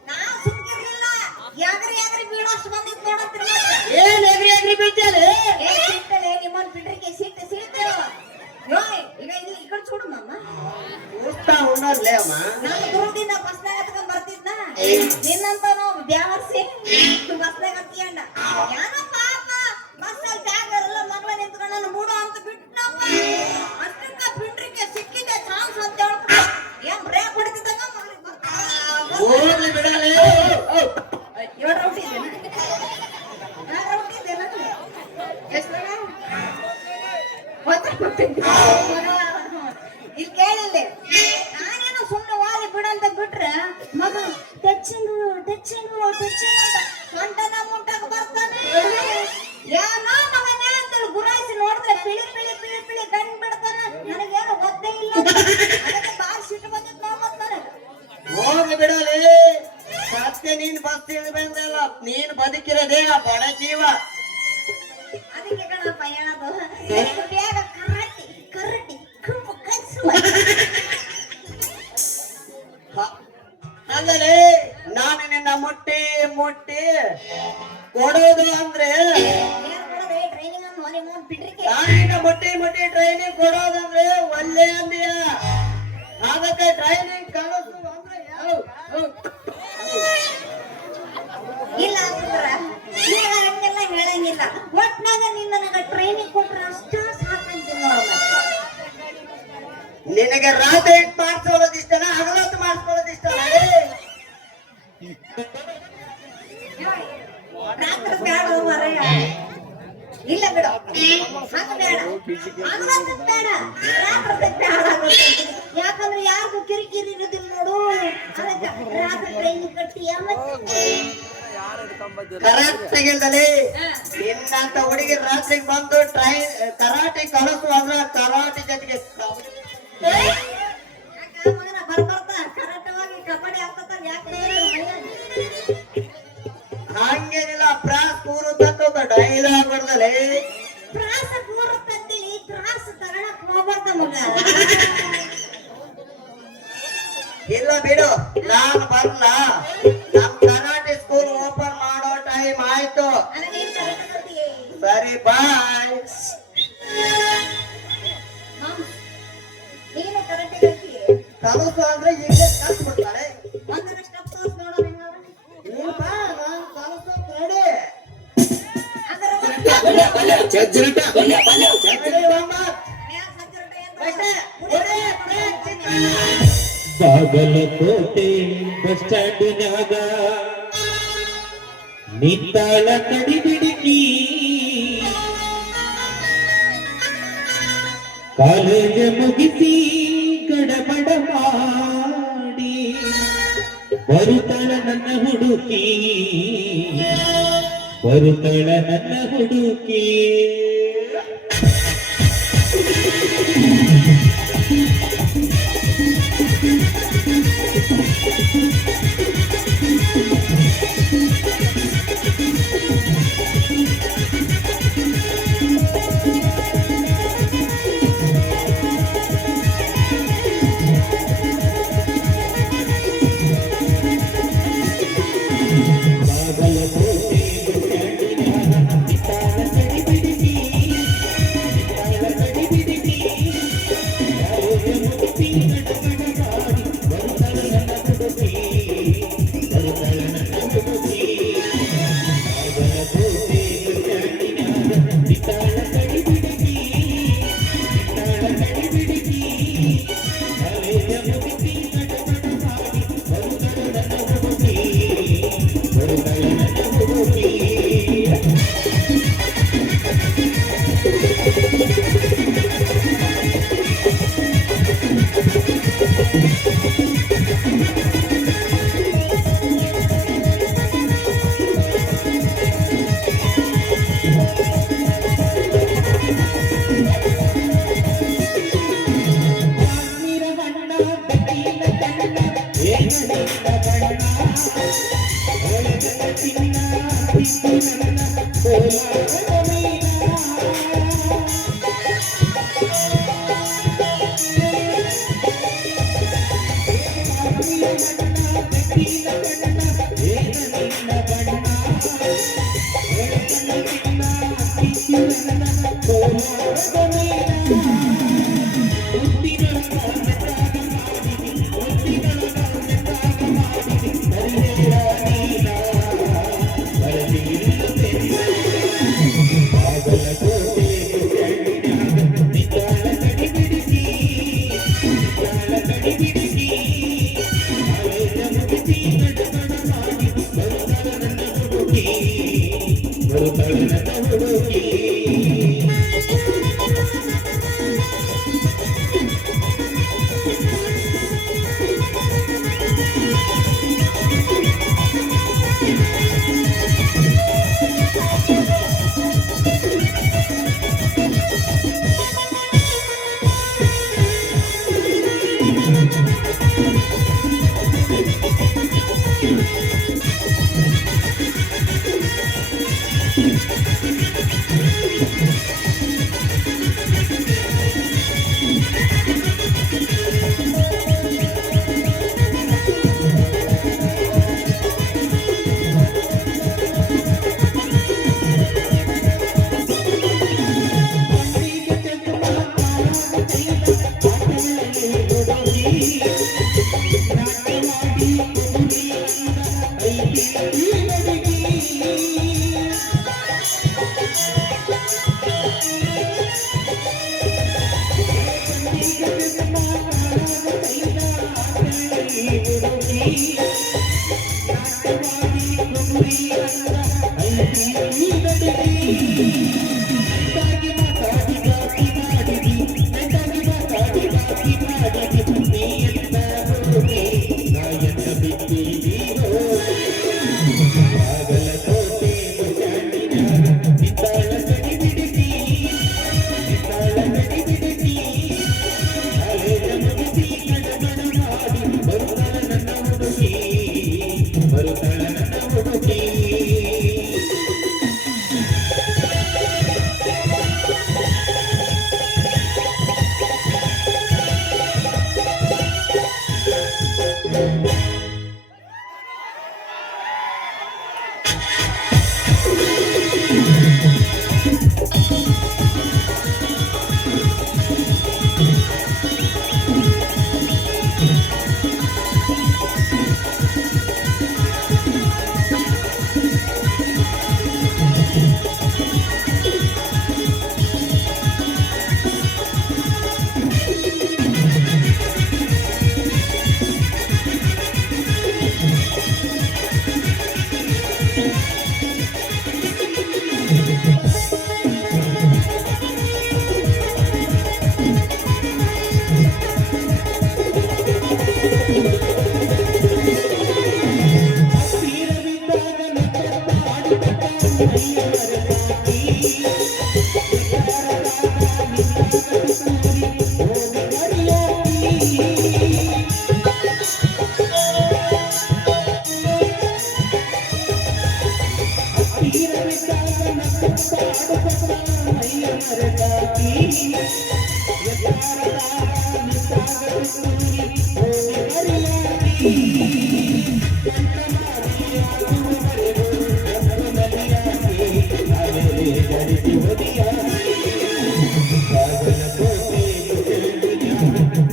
ನಾ ಸುಮ್ಕಿರ್ಲಿಲ್ಲ. ಯಾಗ್ರಿ ಯಾಗ್ರಿ ಬೀಳೋಷ್ಟು ಬಂದಿತ್ತು ನೋಡತ್ರಿ. ಏನ್ ಎಗ್ರಿ ಎಗ್ರಿ ಬೀಳ್ತಿಯಲೇ. ಸಿಗ್ತಲೆ ನಿಮ್ಮನ್ ಬಿಡ್ರಿಗೆ ಸಿಗ್ತ ಈಗ ಇಲ್ಲಿ ಈ ಕಡೆ చూడు ಮಾಮ. ಉಸ್ತಾ ಉಣ್ಣರ್ಲೇ ಅಮ್ಮ. ನಾನು ದೂರದಿಂದ ಬಸ್ನಾಗ ಹತ್ಕೊಂಡ್ ಬರ್ತಿದ್ನ. ನಿನ್ನಂತ ನಾವು ಬ್ಯಾವರ್ಸಿ ಬಸ್ನಾಗ ಹತ್ತಿಯಂಡ ಯಾನಪ್ಪ ಅಪ್ಪ ಬಸ್ಸಲ್ಲಿ ಜಾಗ ಇರಲ್ಲ ಮಗಳ ನಿಂತ್ಕೊಂಡು ನನ್ನ ಮೂಡು ಅಂತ ಬಿಟ್ಟನಪ್ಪ. ಅಷ್ಟಕ್ಕ ಬಿಡ್ರಿಗೆ ಸಿಕ್ಕಿದೆ ಚಾನ್ಸ್ ಅಂತ ಹೇಳ್ಬಿಟ್ಟು ಏನ್ ಬ್ರೇಕ್ ಹೊಡಿತಿದ್ದಾಗ ಹೋಗ್ಲಿ ಬಿಡಲೇ. ಏಳು ರೌಟ್ ಇದೆನಾ? ರೌಟ್ ಇದೆನಾ? ಎಷ್ಟು ಇಲ್ಲಿ ಕೇಳಿಲ್ಲ. ನಾನೇನು ಸುಮ್ಮನೆ ವಾಲಿ ಬಿಡಂತ ಬಿಟ್ರೆ ಮಗ ಟಚಿಂಗ್ ಟಚಿಂಗ್ ಟಚಿಂಗ್ ಅಂತ ಸೊಂಟನ ಮುಟ್ಟಕ್ ಬರ್ತಾನೆ. ಏನೋ ಮಗನೇ ಅಂತೇಳಿ ಗುರಾಯಿಸಿ ನೋಡಿದ್ರೆ ಪಿಳಿ ಪಿಳಿ ಪಿಳಿ ಪಿಳಿ ಗಂಡ್ ಬಿಡ್ತಾನ. ನನಗೇನು ಗೊತ್ತೇ ಇಲ್ಲ. ಅದಕ್ಕೆ ಬಾಳ ಸಿಟ್ಟು ಬಂದಿತ್ತು ನೋಡ್ತಾನೆ. ಹೋಗ್ಲಿ ಬಿಡಲೇ. ಸತ್ಯ ನೀನ್ ಬಸ್ ಇಳಿಬಂದಲ್ಲ. ನೀನ್ ಬದುಕಿರೋದೇ ಆ ಬಡ ಜೀವ. ಅದಕ್ಕೆ ಕಣಪ್ಪ ಹೇಳೋದು ಬೇಗ ಕರಟಿ ಕರಟಿ ಕಪ್ಪು ಕಚ್ಚುವ. ಅಲ್ಲಲೇ ನಾನು ನಿನ್ನ ಮುಟ್ಟಿ ಮುಟ್ಟಿ ಕೊಡೋದು ಅಂದ್ರೆ ಟ್ರೈನಿಂಗ್ ಅನ್ನು ನಿಮ್ಮ ಬಿಡ್ರಿಕೆ ನಾನಿನ್ನ ಮುಟ್ಟಿ ಮುಟ್ಟಿ ಟ್ರೈನಿಂಗ್ ಕೊಡೋದಂದ್ರೆ ಒಳ್ಳೆ ಅಂದಿಯ. ಅದಕ್ಕೆ ಟ್ರೈನಿಂಗ್ ಕಳಿಸು ಅಂದ್ರೆ ಯಾವ ಇಲ್ಲ ಸುಂದರ ಈಗ ಹಂಗೆಲ್ಲ ಹೇಳಂಗಿಲ್ಲ. ಒಟ್ನಾಗ ನಿನ್ನ ನನಗ ಟ್ರೈನಿಂಗ್ ಕೊಟ್ರೆ ಅಷ್ಟ ಸಾಕಂತೀನಿ ನೋಡಮ್ಮ. ನಿನಗೆ ರಾತ್ರಿ ಮಾಡಿಸೋದು ಇಷ್ಟನ ಹಗಲತ್ತು ಮಾಡಿಸ್ಕೊಳ್ಳೋದು ಇಷ್ಟನ? ರಾತ್ರಿ ಬೇಡ ಮರಯ್ಯ. ಇಲ್ಲ ಬಿಡು ಹಂಗ ಬೇಡ ಹಗಲತ್ತು ಬೇಡ ರಾತ್ರಿ ಬೇಡ. ಯಾಕಂದ್ರೆ ಯಾರಿಗೂ ಕಿರಿಕಿರಿ ಇರುದಿಲ್ಲ ನೋಡು. ಅದಕ್ಕೆ ರಾತ್ರಿ ಟ್ರೈನಿಂಗ್ ಕಟ್ಟಿ ಕರೆಕ್ಟ್ ಆಗಿಲ್ದಲೇ. ನಿನ್ನಂತ ಹುಡುಗಿ ರಾತ್ರಿಗೆ ಬಂದು ಕರಾಟೆ ಕಲಿಸು ಅಂದ್ರೆ ಕರಾಟೆ ಜೊತೆಗೆ ಮಗನ ಬರ್ಬರ್ತಾ ಕರೆಕ್ಟವಾಗಿ ಕಬಡ್ಡಿ ಆಗ್ತದ. ಯಾಕೆ ಹಂಗೇನಿಲ್ಲ. ಪ್ರಾಸ್ ಕೂರು ತಕ್ಕ ಡೈಲಾಗ್ ಹೊಡೆದಲೇ. ಪ್ರಾಸ ಕೂರುತ್ತಂತೇಳಿ ತ್ರಾಸ ತಗೊಳಕ್ ಹೋಗ್ಬಾರ್ದ ಮಗ. ಇಲ್ಲ ಬಿಡು ನಾನು ಬರಲ್ಲ. ನಮ್ ಕರಾಟೆ ಸ್ಕೂಲ್ ಓಪನ್ ಮಾಡೋ ಟೈಮ್ ಆಯ್ತು. ಅಲ್ಲ ನೀನ್ ಕರೆಕ್ಟ್ ಕಲ್ತಿ. ಸರಿ ಬಾಯ್. ನೀನು ಕರೆಕ್ಟ್ ಕಲ್ತಿ. ಕಲಿಸು ಅಂದ್ರೆ ಈಗ ಕಲ್ಸ್ಬಿಡ್ತಾಳೆ. ಒಂದರ ಸ್ಟೆಪ್ ತೋರ್ಸ್ ನೋಡೋ ನಿನ್ನ. ನೀನ್ ಬಾ ನಾನು ಕಲಿಸೋಕ್ ರೆಡಿ. ಬಾಗಲಕೋಟೆ ಬಸ್ ಸ್ಟ್ಯಾಂಡಿನಾಗ ನಿತ್ತಾಳ ಕಡಿ ಬಿಡಿಕಿ ಕಾಲೇಜ ಮುಗಿಸಿ ಗಡಬಡ ಮಾಡಿ ಬರುತ್ತಾಳ ನನ್ನ ಹುಡುಕಿ ಬರುತ್ತಳ ನನ್ನ ಹುಡುಕಿ.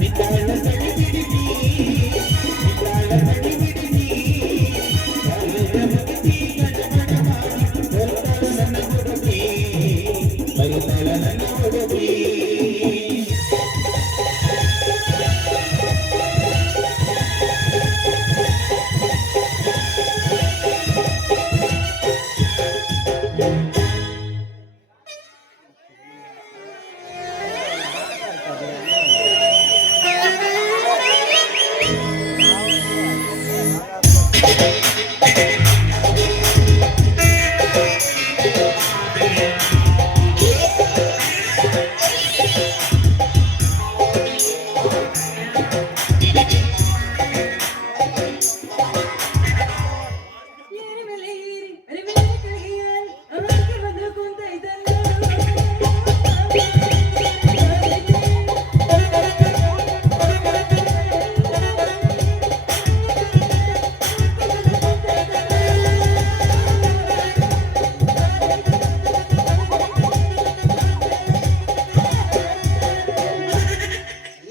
ಬಿದ್ದಾಳ ಬಳಿ ಬಿಡಿನಿ ಬಿದ್ದಾಳ ಬಳಿ ಬಿಡಿನಿ ಕಾಲದ ಭಕ್ತಿ ಗಣಗಣ ಮಾಡಿ ಬರ್ತಾಳ ನನ್ನ ಹುಡುಗಿ ಬರ್ತಾಳ ನನ್ನ ಹುಡುಗಿ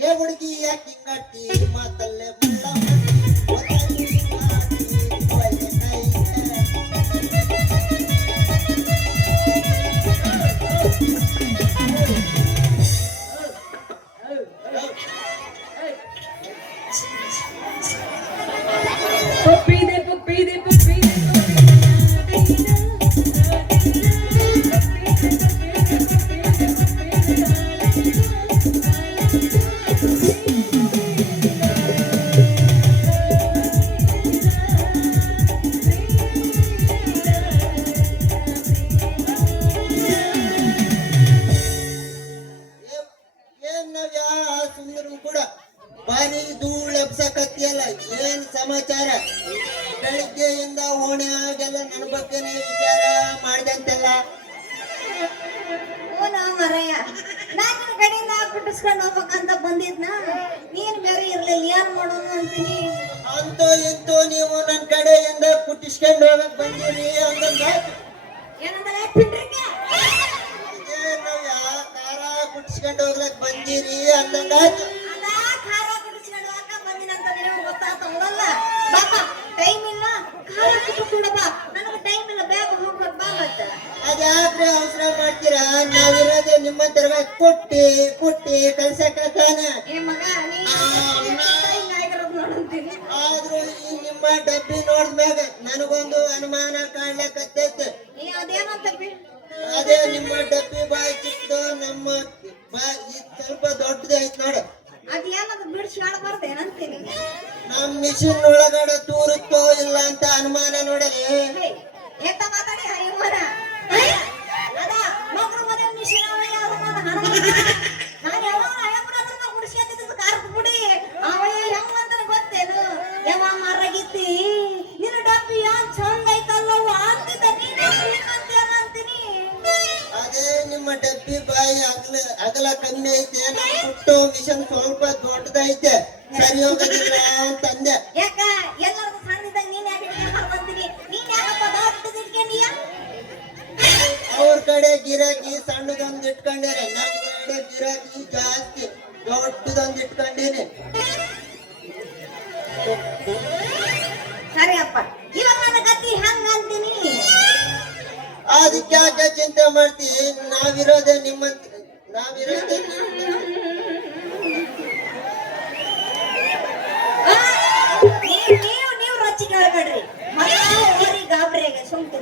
ಏ ಹುಡುಗಿ ಯಾಕೆ ಹಿಂಗಟ್ಟಿ ಮಾತಲ್ಲೇ ಮುಳ್ಳ ಏನ್ ನವ್ಯ ಸುಂದರ ಕೂಡ ಬಾರಿ ಧೂಳ್ ಎಬ್ಸಕತ್ತಿಯಲ್ಲ ಏನ್ ಸಮಾಚಾರ ಬೆಳಿಗ್ಗೆಯಿಂದ ಓಣ್ಯಾಗೆಲ್ಲ ನನ್ನ ಬಗ್ಗೆನೇ ವಿಚಾರ ಮಾಡ್ದಂತೆಲ್ಲ ಓನಾ ಮರಯ್ಯ ನಾನು ನಿನ್ನ ಕಡೆಯಿಂದ ಕುಟ್ಟಿಸ್ಕೊಂಡು ಹೋಗ್ಬೇಕಂತ ಬಂದಿದ್ನ ನೀನ್ ಬೇರೆ ಇರ್ಲಿಲ್ಲ ಏನ್ ಮಾಡೋಣ ಅಂತೀನಿ ಅಂತೂ ಇಂತೂ ನೀವು ನನ್ನ ಕಡೆಯಿಂದ ಕುಟ್ಟಿಸ್ಕೊಂಡು ಹೋಗಕ್ ಬಂದಿರಿ ಅಂದಂಗ ಏನಂದ್ರೆ ಪಿಂಡ್ರಿಗೆ ನವ್ಯ ಖಾರ ಕುಟ್ಟಿಸ್ಕೊಂಡು ಹೋಗ್ಲಕ್ ಬಂದಿರಿ ಅಂದಂಗ ಅದ ಖಾರ ಕುಟ್ಟಿಸ್ಕೊಂಡು ಹೋಗಕ ಬಂದಿನಂತ ನಿನಗೆ ಗೊತ್ತಾಗ್ತದಲ್ಲ ಬಾಪ ಟೈಮ್ ಇಲ್ಲ ಖಾರ ಕುಟ್ಟಿಸ್ಕೊಂಡು ಬಾ ನನಗೆ ಟೈಮ್ ಇಲ್ಲ ಬೇಗ ಹೋಗ್ಬೇಕು ಬಾ ಮತ್ತೆ ಅದ್ಯಾಕ್ರೆ ಅವಸರ ಮಾಡ್ತೀರಾ ನಾವಿರೋದೇ ನಿಮ್ಮ ತರ ಕುಟ್ಟಿ ಕುಟ್ಟಿ ಕಲ್ಸಕತ್ತಾನೆ ಏ ಮಗ ನೀ ಹಿಂಗಾಗಿರೋದು ನೋಡಂತೀನಿ ಆದ್ರೂ ಈ ನಿಮ್ಮ ಡಬ್ಬಿ ನೋಡಿದ್ಮ್ಯಾಗ ನನಗೊಂದು ಅನುಮಾನ ಕಾಣ್ಲಕತ್ತೈತೆ ಅದೇನಂತ ಅದೇ ನಿಮ್ಮ ಡಬ್ಬಿ ಬಾಯಿ ಚಿಕ್ಕದು ನಮ್ಮ ಬಾಯಿ ಸ್ವಲ್ಪ ದೊಡ್ಡದೇ ಐತ್ ನೋಡು ಅದೇನದು ಬಿಡಿಸಿ ಆಡಬಾರ್ದು ಏನಂತೀನಿ ನಮ್ ಮಿಷಿನ್ ಒಳಗಡೆ ತೂರುತ್ತೋ ಇಲ್ಲ ಅಂತ ಅನುಮಾನ ನೋಡಲಿ ಎಂತ ಮಾತಾಡಿ ಹರಿಮರ ಅದ ಮಗನ ಮನೆ ಮಿಷಿನ್ ನಾನು ಯಾವಾಗ ಅಯ್ಯಪ್ಪನ ಕುಡಿಸ್ಕೊಂಡಿದ್ದು ಕಾರ್ಕ್ ಬಿಡಿ ಅವ ಹೆಂಗಂತ ಗೊತ್ತೇನು ಯಾವ ಮರಗಿತ್ತಿ ನಿನ್ನ ಡಬ್ಬಿ ಯಾನ್ ಚಂದ ಐತಲ್ಲವ ಅಂತಿದ್ದ ಅಂತೀನಿ ಅದೇ ನಿಮ್ಮ ಡಬ್ಬಿ ಬಾಯಿ ಅಗಲ ಕಮ್ಮಿ ಐತೆ ನಮ್ ಕುಟ್ಟೋ ಮಿಷನ್ ಸ್ವಲ್ಪ ದೊಡ್ಡದೈತೆ ಸರಿ ಹೋಗೋದಿಲ್ಲ ಅಂತಂದೆ ಯಾಕ ಎಲ್ಲರೂ ಸಣ್ಣದಾಗ ನೀನ್ ಯಾಕೆ ಬಂತೀನಿ ನೀನ್ ಯಾಕಪ್ಪ ದೊಡ್ಡದು ಇಟ್ಕೊಂಡಿಯ ಅವ್ರ ಕಡೆ ಗಿರಾಕಿ ಸಣ್ಣದೊಂದು ಇಟ್ಕೊಂಡೇನೆ ನಮ್ ಕಡೆ ಗಿರಾಕಿ ಜಾಸ್ತಿ ದೊಡ್ಡದೊಂದು ಇಟ್ಕೊಂಡೇನೆ ಸರಿ ಅಪ್ಪ ಇವಾಗ ನನ್ನ ಗತಿ ಹಂಗ ಅಂತೀನಿ ಅದಕ್ಕೆ ಯಾಕೆ ಚಿಂತೆ ಮಾಡ್ತಿ ನಾವಿರೋದೇ ನಾವಿರೋದೇ ನೀವು ರೊಚ್ಚಿ ಕೇಳ್ಬೇಡ್ರಿ ಮತ್ತೆ ಗಾಬರಿಯಾಗ ಸುಮ್ತು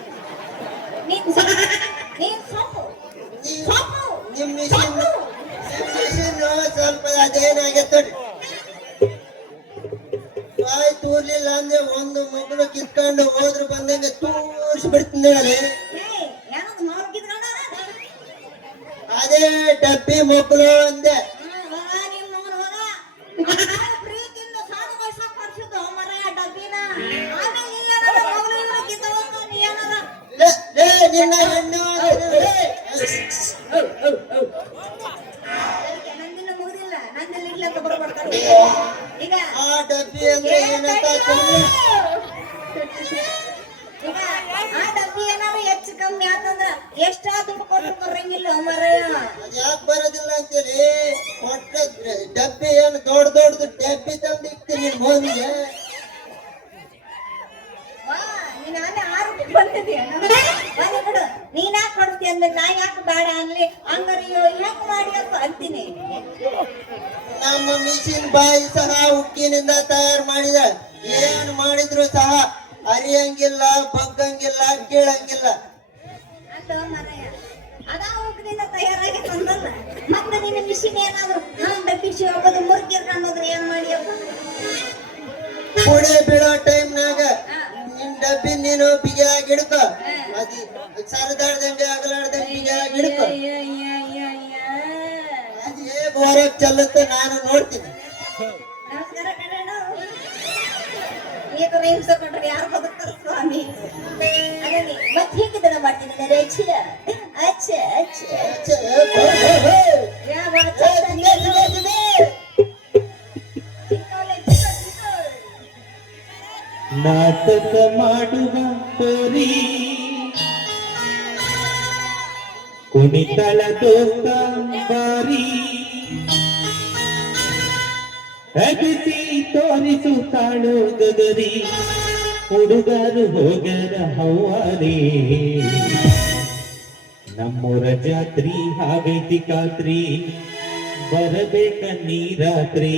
ನೀನ್ ಸೊಪ್ಪು ನಿಮ್ ಮಿಷಿನ್ ಸ್ವಲ್ಪ ಅದೇನಾಗತ್ತೆ ಬಾಯಿ ತೂರ್ಲಿಲ್ಲ ಅಂದ್ರೆ ಒಂದು ಮಗಳು ಕಿತ್ಕೊಂಡು ಹೋದ್ರು ಬಂದಂಗೆ ತೂರ್ಸಿ ಬಿಡ್ತೀನಿ ಏನದು ಮಾರ್ಕಿದ್ಕೊಂಡ ಅದೇ ಡಬ್ಬಿ ಮಕ್ಕಳು ಅಂದೆ ಪ್ರೀತಿಯಿಂದ ಸಾಕು ವಯಸ್ಸಾಗ ಪಡಿಸಿದ್ದು ಮರ ಡಬ್ಬಿನ ಆಮೇಲೆ ನಿನ್ನ ಹೆಣ್ಣು ನಂದಿನ ಮುಗಿದಿಲ್ಲ ನಂದಲ್ಲಿ ಇಡ್ಲಕ್ಕ ಬರ್ಬಾರ್ದು ಈಗ ಆ ಡಬ್ಬಿ ಅಂದ್ರೆ ಏನಂತ ಈಗ ಆ ಡಬ್ಬಿ ಏನಾದ್ರು ಹೆಚ್ಚು ಕಮ್ಮಿ ಆತಂದ್ರ ಎಷ್ಟಾ ದುಡ್ಡು ಕೊಟ್ಟು ಬರಂಗಿಲ್ಲ ಮರ ಅದ್ಯಾಕ್ ಬರೋದಿಲ್ಲ ಅಂತೇಳಿ ಕೊಟ್ಟ ಡಬ್ಬಿ ಏನು ದೊಡ್ಡ ನಮ್ಮ ಮಿಷಿನ್ ಬಾಯಿ ಸಹ ಉಕ್ಕಿನಿಂದ ತಯಾರು ಮಾಡಿದ. ಏನ್ ಮಾಡಿದ್ರು ಸಹ ಅರಿಯಂಗಿಲ್ಲ, ಬಗ್ಗಂಗಿಲ್ಲ, ಕೀಳಂಗಿಲ್ಲ. ಅದು ಮನೆಯ ಅದ ಉಗ್ರಿಂದ ತಯಾರಾಗಿ ತಂದಲ್ಲ. ಮತ್ತೆ ನಿನ್ನ ಮಿಷಿನ್ ಏನಾದ್ರು ಡಬ್ಬಿಸಿ ಹೋಗೋದು ಮುರ್ಗಿರ್ ಅನ್ನೋದ್ರ ಏನ್ ಮಾಡಿಯಪ್ಪ? ಪುಡಿ ಬೀಳೋ ಟೈಮ್ನಾಗ ನಿನ್ ಡಬ್ಬಿ ನೀನು ಬಿಗಿಯಾಗಿ ಹಿಡ್ಕೊ. ಅದಿ ಸರದಾಡ್ದಂಗೆ ಅಗಲಾಡ್ದಂಗೆ ಬಿಗಿಯಾಗಿ ಹಿಡ್ಕೊ. ಅದು ಹೇಗ್ ಹೊರಗ್ ಚೆಲ್ಲುತ್ತೆ ನಾನು ನೋಡ್ತೀನಿ. ನಮಸ್ಕಾರ ಕಣಣ್ಣ. ಈಗ ಹಿಂಸೆ ಕೊಟ್ರೆ ಯಾರು ಬದುಕ್ತಾರ ಸ್ವಾಮಿ? ಅದನ್ನೇ ಮತ್ತೆ ಹೇಗಿದ್ದನ ಮಾಡ್ತೀನಿ ಅಚ್ಚ ಅಚ್ಚ ಅಚ್ಚ ಛೆ, ಹೋ, ಹೋ, ಹೋ. ಯಾವ ಏ, ತಿನ್ನೆ, ತಿನ್ನೆ, ತಿನ್ನೆ. ನಾಟಕ ಮಾಡುವ ಪರಿ ಕುಣಿತಳ ದೋಸ್ತ ಬಾರಿ ಅಗಸಿ ತೋರಿಸುತ್ತಾಳು ಗಗರಿ ಹುಡುಗರು ಹೋಗರ ಹವ್ವಾರಿ ನಮ್ಮೂರ ಜಾತ್ರಿ ಆಗೈತಿ ಖಾತ್ರಿ ಬರಬೇಕ ನೀ ರಾತ್ರಿ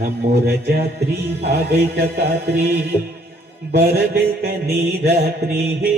ನಮ್ಮೂರ ಜಾತ್ರಿ ಆಗೈತ ಖಾತ್ರಿ ಬರಬೇಕ ನೀ ರಾತ್ರಿ ಹೇ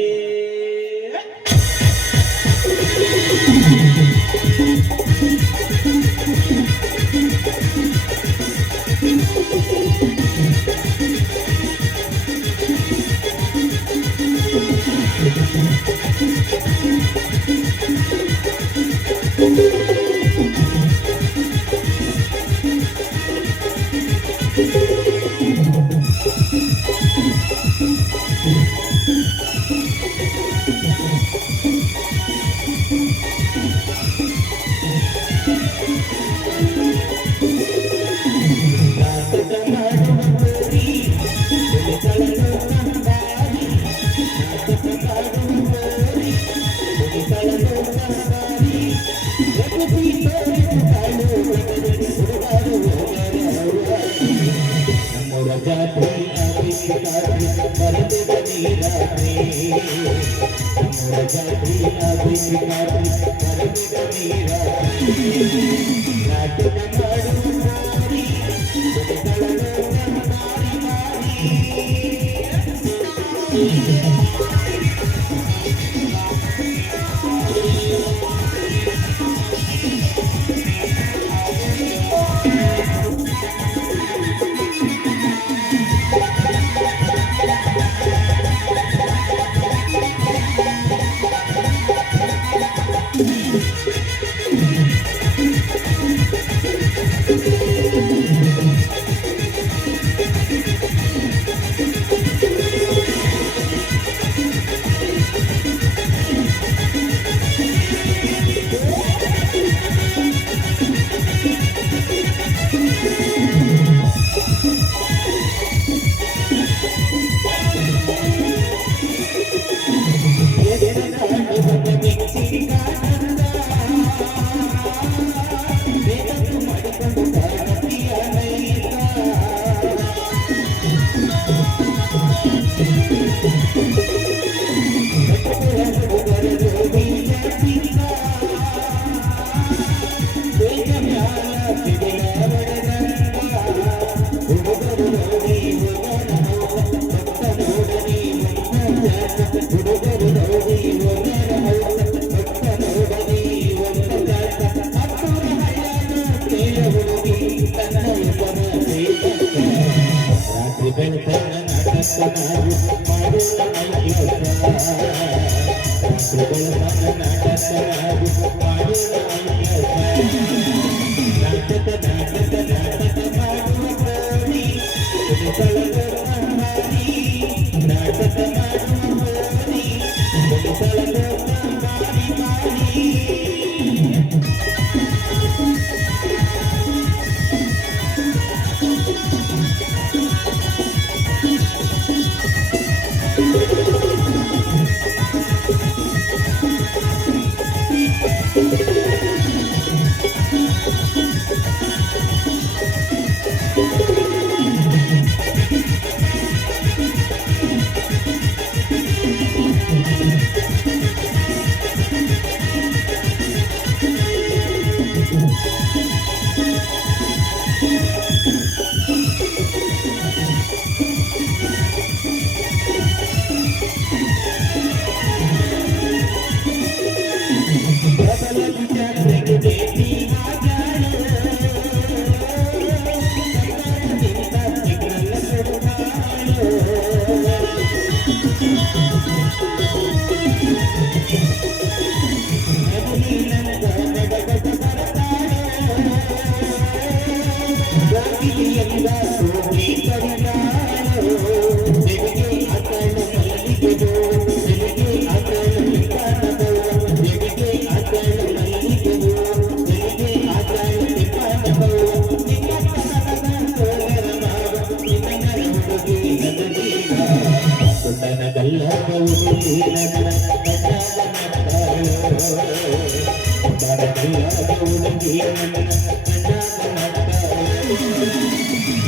ಮದುವಾಗುವುದಕ್ಕೆ ನನ್ನ ಕಣ್ಣಾಗ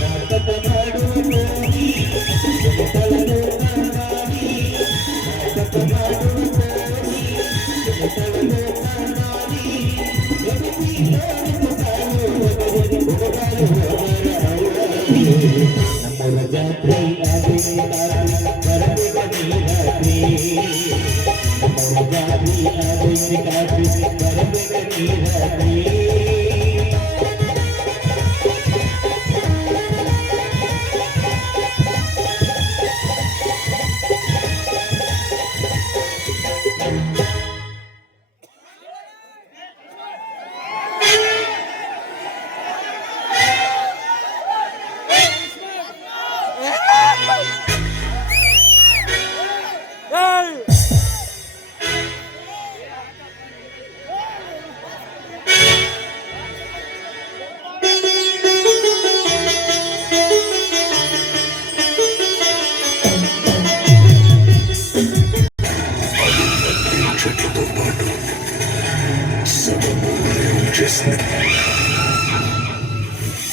ನಾಟಕ ಮಾಡುವ ಕೋರಿ ತಳಲು ಕಾಣಾಡಿ ನಾಟಕ ಮಾಡುವ ಕೋರಿ ತಳಲು ಕಾಣಾಡಿ ನಮ್ಮೂರ ಜಾತ್ರೆ ಆಗಿ ಬರಬೇಕ ನೀರಾತ್ರಿ ನಮ್ಮೂರ ಜಾತ್ರೆ ಆಗಿ ಬರಬೇಕ ನೀರಾತ್ರಿ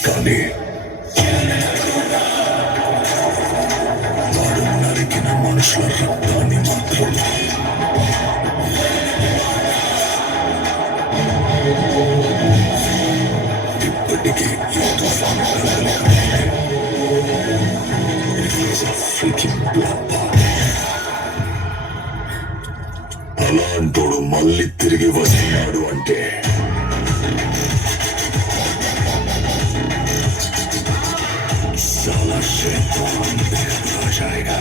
కానీ వాడు నరికిన మనుషుల రక్తాన్ని మాత్రం ఇప్పటికీ ఈ తుఫాను అలాంటోడు మళ్ళీ తిరిగి వస్తున్నాడు అంటే साला शैतान बेखबर हो जाएगा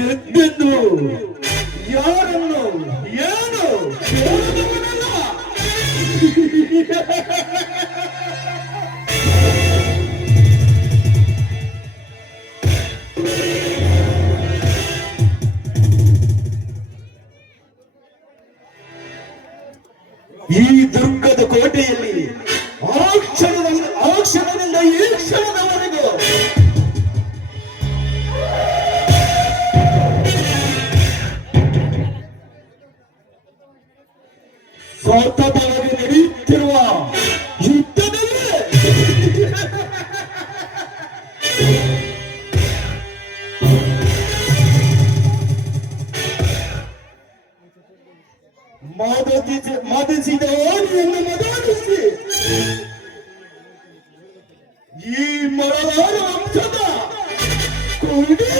ಎದ್ದೆದ್ದು ಯಾರನ್ನು ಏನು ಕೇಳುವವನಲ್ಲ. ಈ ದುರ್ಗದ ಕೋಟೆಯಲ್ಲಿ ಆ ಕ್ಷಣದಿಂದ ಈ ಕ್ಷಣದವರೆಗೂ ಸತತವಾಗಿ ನಡೆಯುತ್ತಿರುವ ಯುದ್ಧದಲ್ಲಿ ಮದಿಸಿದ ಓಣಿಯನ್ನು ಮದಾನಿಸಿ ಈ ಮರವಾರ ವಂಶದ ಕೊಡುಗೆ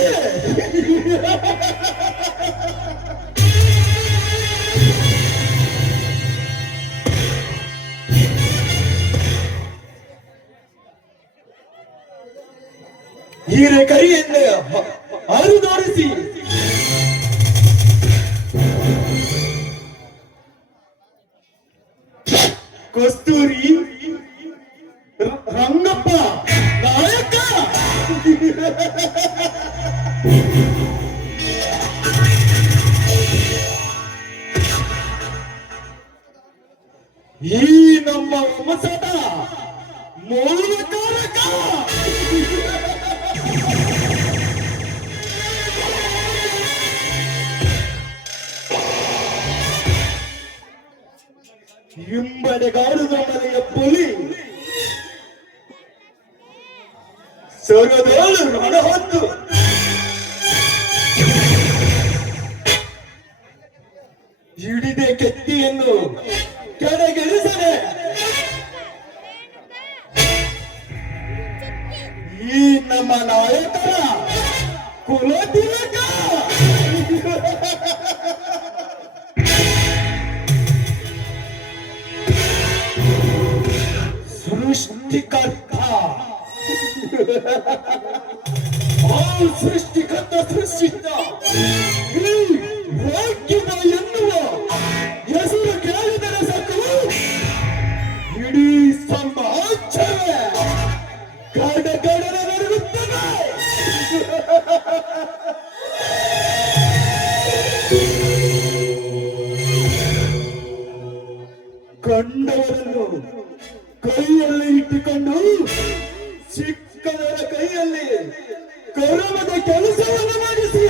ಹೀರೆಕೈಯಿಂದ ಹರಿದೋಡಿಸಿ ಕಸ್ತೂರಿ ರಂಗಪ್ಪ ನಾಯಕ ಈ ನಮ್ಮ ವಂಶದ ಮೂಲಕಾರಕ ಹಿಂಬಡೆಗಾಡುವ ಮನೆಯ ಪುಲಿ ಸೊರದೋಳು ರಣಹೊತ್ತು ಹಿಡಿದೆ ಕೆತ್ತಿಯನ್ನು ಕೆಳಗಿಳಿಸದೆ ಈ ನಮ್ಮ ನಾಯಕರ ಕುಲತಿಲಕ ಸೃಷ್ಟಿಕರ್ತ ಸೃಷ್ಟಿಕರ್ತ ಸೃಷ್ಟಿಸಿದ್ದ ಈ ವಾಕ್ಯದ ಎನ್ನುವ ಹೆಸರು ಕೇಳಿದರೆ ಸಾಕು ಇಡೀ ಸಮಾಜವೇ ಗಡಗಡನೆ ನಡುಗುತ್ತದೆ. ಕಂಡವರನ್ನು ಕೈಯಲ್ಲಿ ಇಟ್ಟುಕೊಂಡು ಚಿಕ್ಕದರ ಕೈಯಲ್ಲಿ ಕರಮದ ಕೆಲಸವನ್ನು ಮಾಡಿಸಿ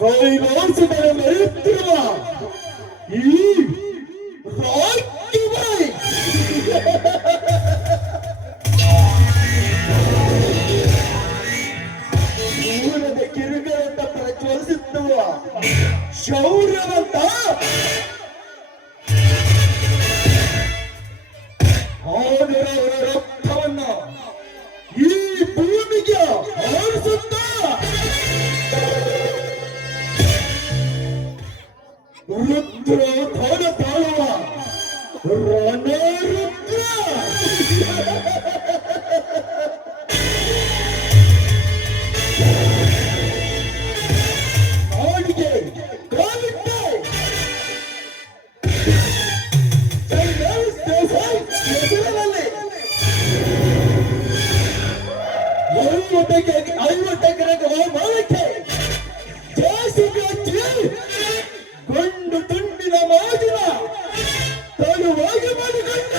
ಕೈಲಾಸದಲ್ಲಿ ಮೆರೆಯುತ್ತಿರುವ ಈ ರಾಕಿ ಬಾಯ್ ದೂರದ ಕಿರುಗಂತ ಪ್ರಜ್ವಲಿಸುತ್ತುವ ಶೌರ್ಯವಂತ ಅವರ ರಕ್ತವನ್ನು ಈ ಭೂಮಿಗೆ ಹಾರಿಸುತ್ತ ರುದ್ರ ಧನ ತಾಳುವ ರಣರುದ್ರ ನಾಡಿಗೆ ಕಾಲಿಟ್ಟೆ ಐವತ್ತಕ್ಕೆ ಮಾಡಕ್ಕೆ ಜಾಸ್ತಿ ಗಂಡು ತುಂಡಿನ ಮಾಜಿನ ತಳುವಾಗಿ ಮಾಡಿಕೊಂಡ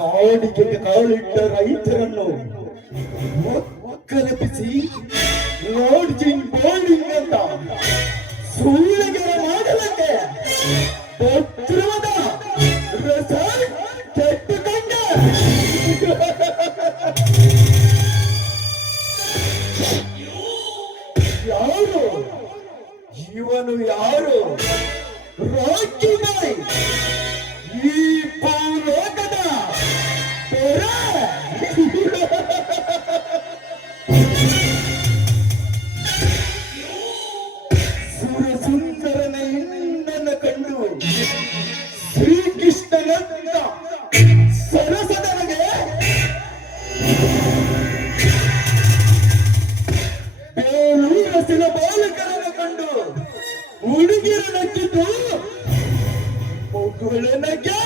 ನಾಡಿಗೆ ಕಾಲಿಟ್ಟ ರೈತರನ್ನು ಕಲ್ಪಿಸಿ ಲಾಡ್ಜಿಂಗ್ ಬೋರ್ಡಿಂಗ್ ಅಂತ ಸುಳ್ಳಿಗೆರೆ ಮಾಡಲಕ್ಕೆ ಪತ್ರವದ ರೆಸಾರ್ಟ್ ಕೆಟ್ಟುಕೊಂಡ ಯಾರು ಇವನು ಯಾರು ರಾಕಿ ಬಾಯ್ ಈ ಭೂಲೋಕದ ಪೊರೆ. ಸುರಸುಂದರನ ಹೆಣ್ಣನ್ನು ಕಂಡು ಶ್ರೀಕೃಷ್ಣನಂತ ಸರಸದನಿಗೆ ಬೇಲೂರಸಿನ ಬಾಲಕರನ್ನು ಕಂಡು ಹುಡುಗಿರ ನಕ್ಕಿದ್ದು ಮಗುಳನಗೆ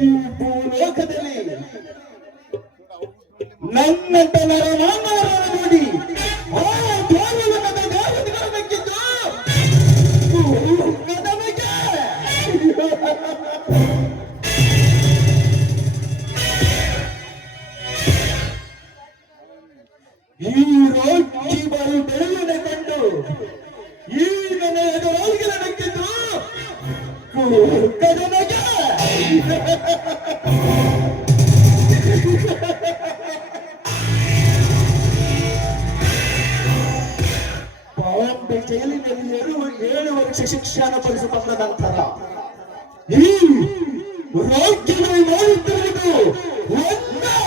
ಈ ಭೂಲೋಕದಲ್ಲಿ ನನ್ನಂತ ನರಮಾನವರನ್ನು ನೋಡಿ ಆ ದೇವರನ್ನ ದೇವತೆಗಳ ನಕ್ಕಿದ್ದು ನಮಗೆ ಈ ರಾಕಿ ಬಾಯಿ ಬೆಳೆಯನ್ನ ಕಂಡು ಈ ನನ್ನ ಎದುರಾಗಿನ ನಕ್ಕಿದ್ದು ನಮಗೆ ಬಾಂಬೆ ಜೈಲಿನಲ್ಲಿ 7 ವರ್ಷ ಶಿಕ್ಷಣ ಪಡಿಸಿಕೊಂಡ ನಂತರ ಈ ರಾಜ್ಯದಲ್ಲಿ ಮಾಡುತ್ತಿರುವುದು ಒಂದೇ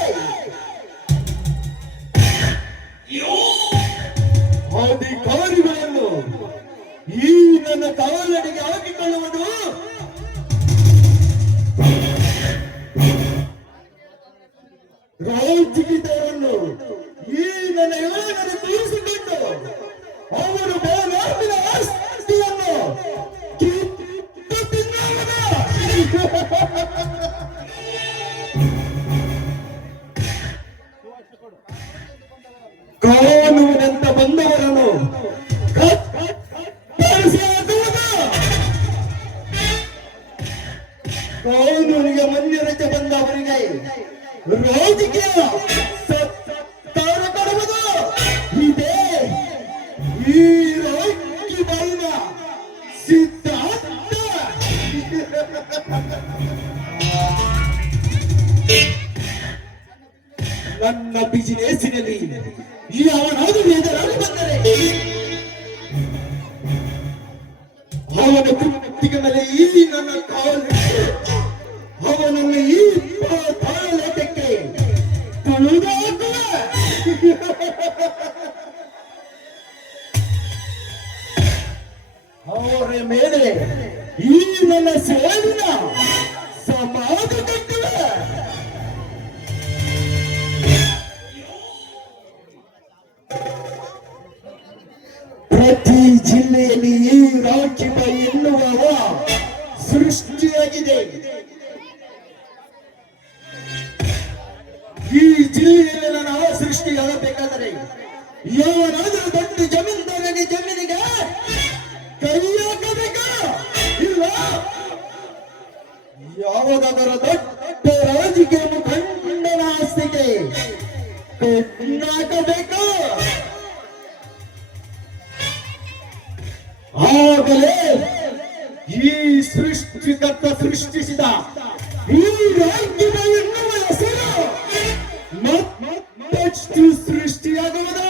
ಅಧಿಕಾರಿಗಳನ್ನು ಈ ನನ್ನ ಕಾಲಡಿಗೆ ಹಾಕಿಕೊಳ್ಳುವುದು ರಾಜಕೀಯವನ್ನು ಈ ನನ್ನ ಯುವಕರು ತೋರಿಸಿಕೊಂಡು ಅವರು ಬೇನಾಡಿನ ಆಸ್ತಿಯನ್ನು ಕಿತ್ತು ತಿನ್ನುವುದು. ಕಾನೂನಿನಂತ ಬಂದವರನ್ನು ಕತ್ತರಿಸಿ ಹಾಕುವುದು. ರಾಜಕೀಯ ಸತ್ತಾರ ಕೊಡುವುದು ಇದೇ ಈ ರಾಜಕೀಯ ಬಾಯಿನ ಸಿದ್ಧಾಂತ. ನನ್ನ ಬಿಸಿನೆಸ್ಸಿನಲ್ಲಿ ಯಾವನಾದರೂ ಎದುರಾಗಿ ಬಂದರೆ ಅವನ ತೃಪ್ತಿಗೆ ಮೇಲೆ ಈ ನನ್ನ ಕಾಲಿಟ್ಟು ಅವನನ್ನು ಈ ತಾಳಲೇಟಕ್ಕೆ ತುಳಿದಾಕುವ. ಅವರ ಮೇಲೆ ಈ ನನ್ನ ಸೇಡಿನ ಸಮಾಧಿ ಕಟ್ಟುವ. ಪ್ರತಿ ಜಿಲ್ಲೆಯಲ್ಲಿ ಈ ರಾಕಿಬ ಎನ್ನುವವ ಸೃಷ್ಟಿಯಾಗಿದೆ. ಈ ಜಿಲ್ಲೆಯಲ್ಲಿ ನಾನು ಸೃಷ್ಟಿಯಾಗಬೇಕಾದರೆ ಯಾವನಾದರೂ ದೊಡ್ಡ ಜಮೀನ್ದಾರನಿಗೆ ಜಮೀನಿಗೆ ಕೈ ಹಾಕಬೇಕ, ಇಲ್ಲ ಯಾವುದಾದರೂ ದೊಡ್ಡ ರಾಜಕೀಯ ಮುಖಂಡನ ಆಸ್ತಿಗೆ ಕಣ್ಣಾಕಬೇಕು. ಆಗಲೇ ಈ ಸೃಷ್ಟಿಕರ್ತ ಸೃಷ್ಟಿಸಿದ ಈ ರಾಜ್ಯದ ಎನ್ನುವ ಹೆಸರು ಮತ್ತಷ್ಟು ಸೃಷ್ಟಿಯಾಗುವುದು.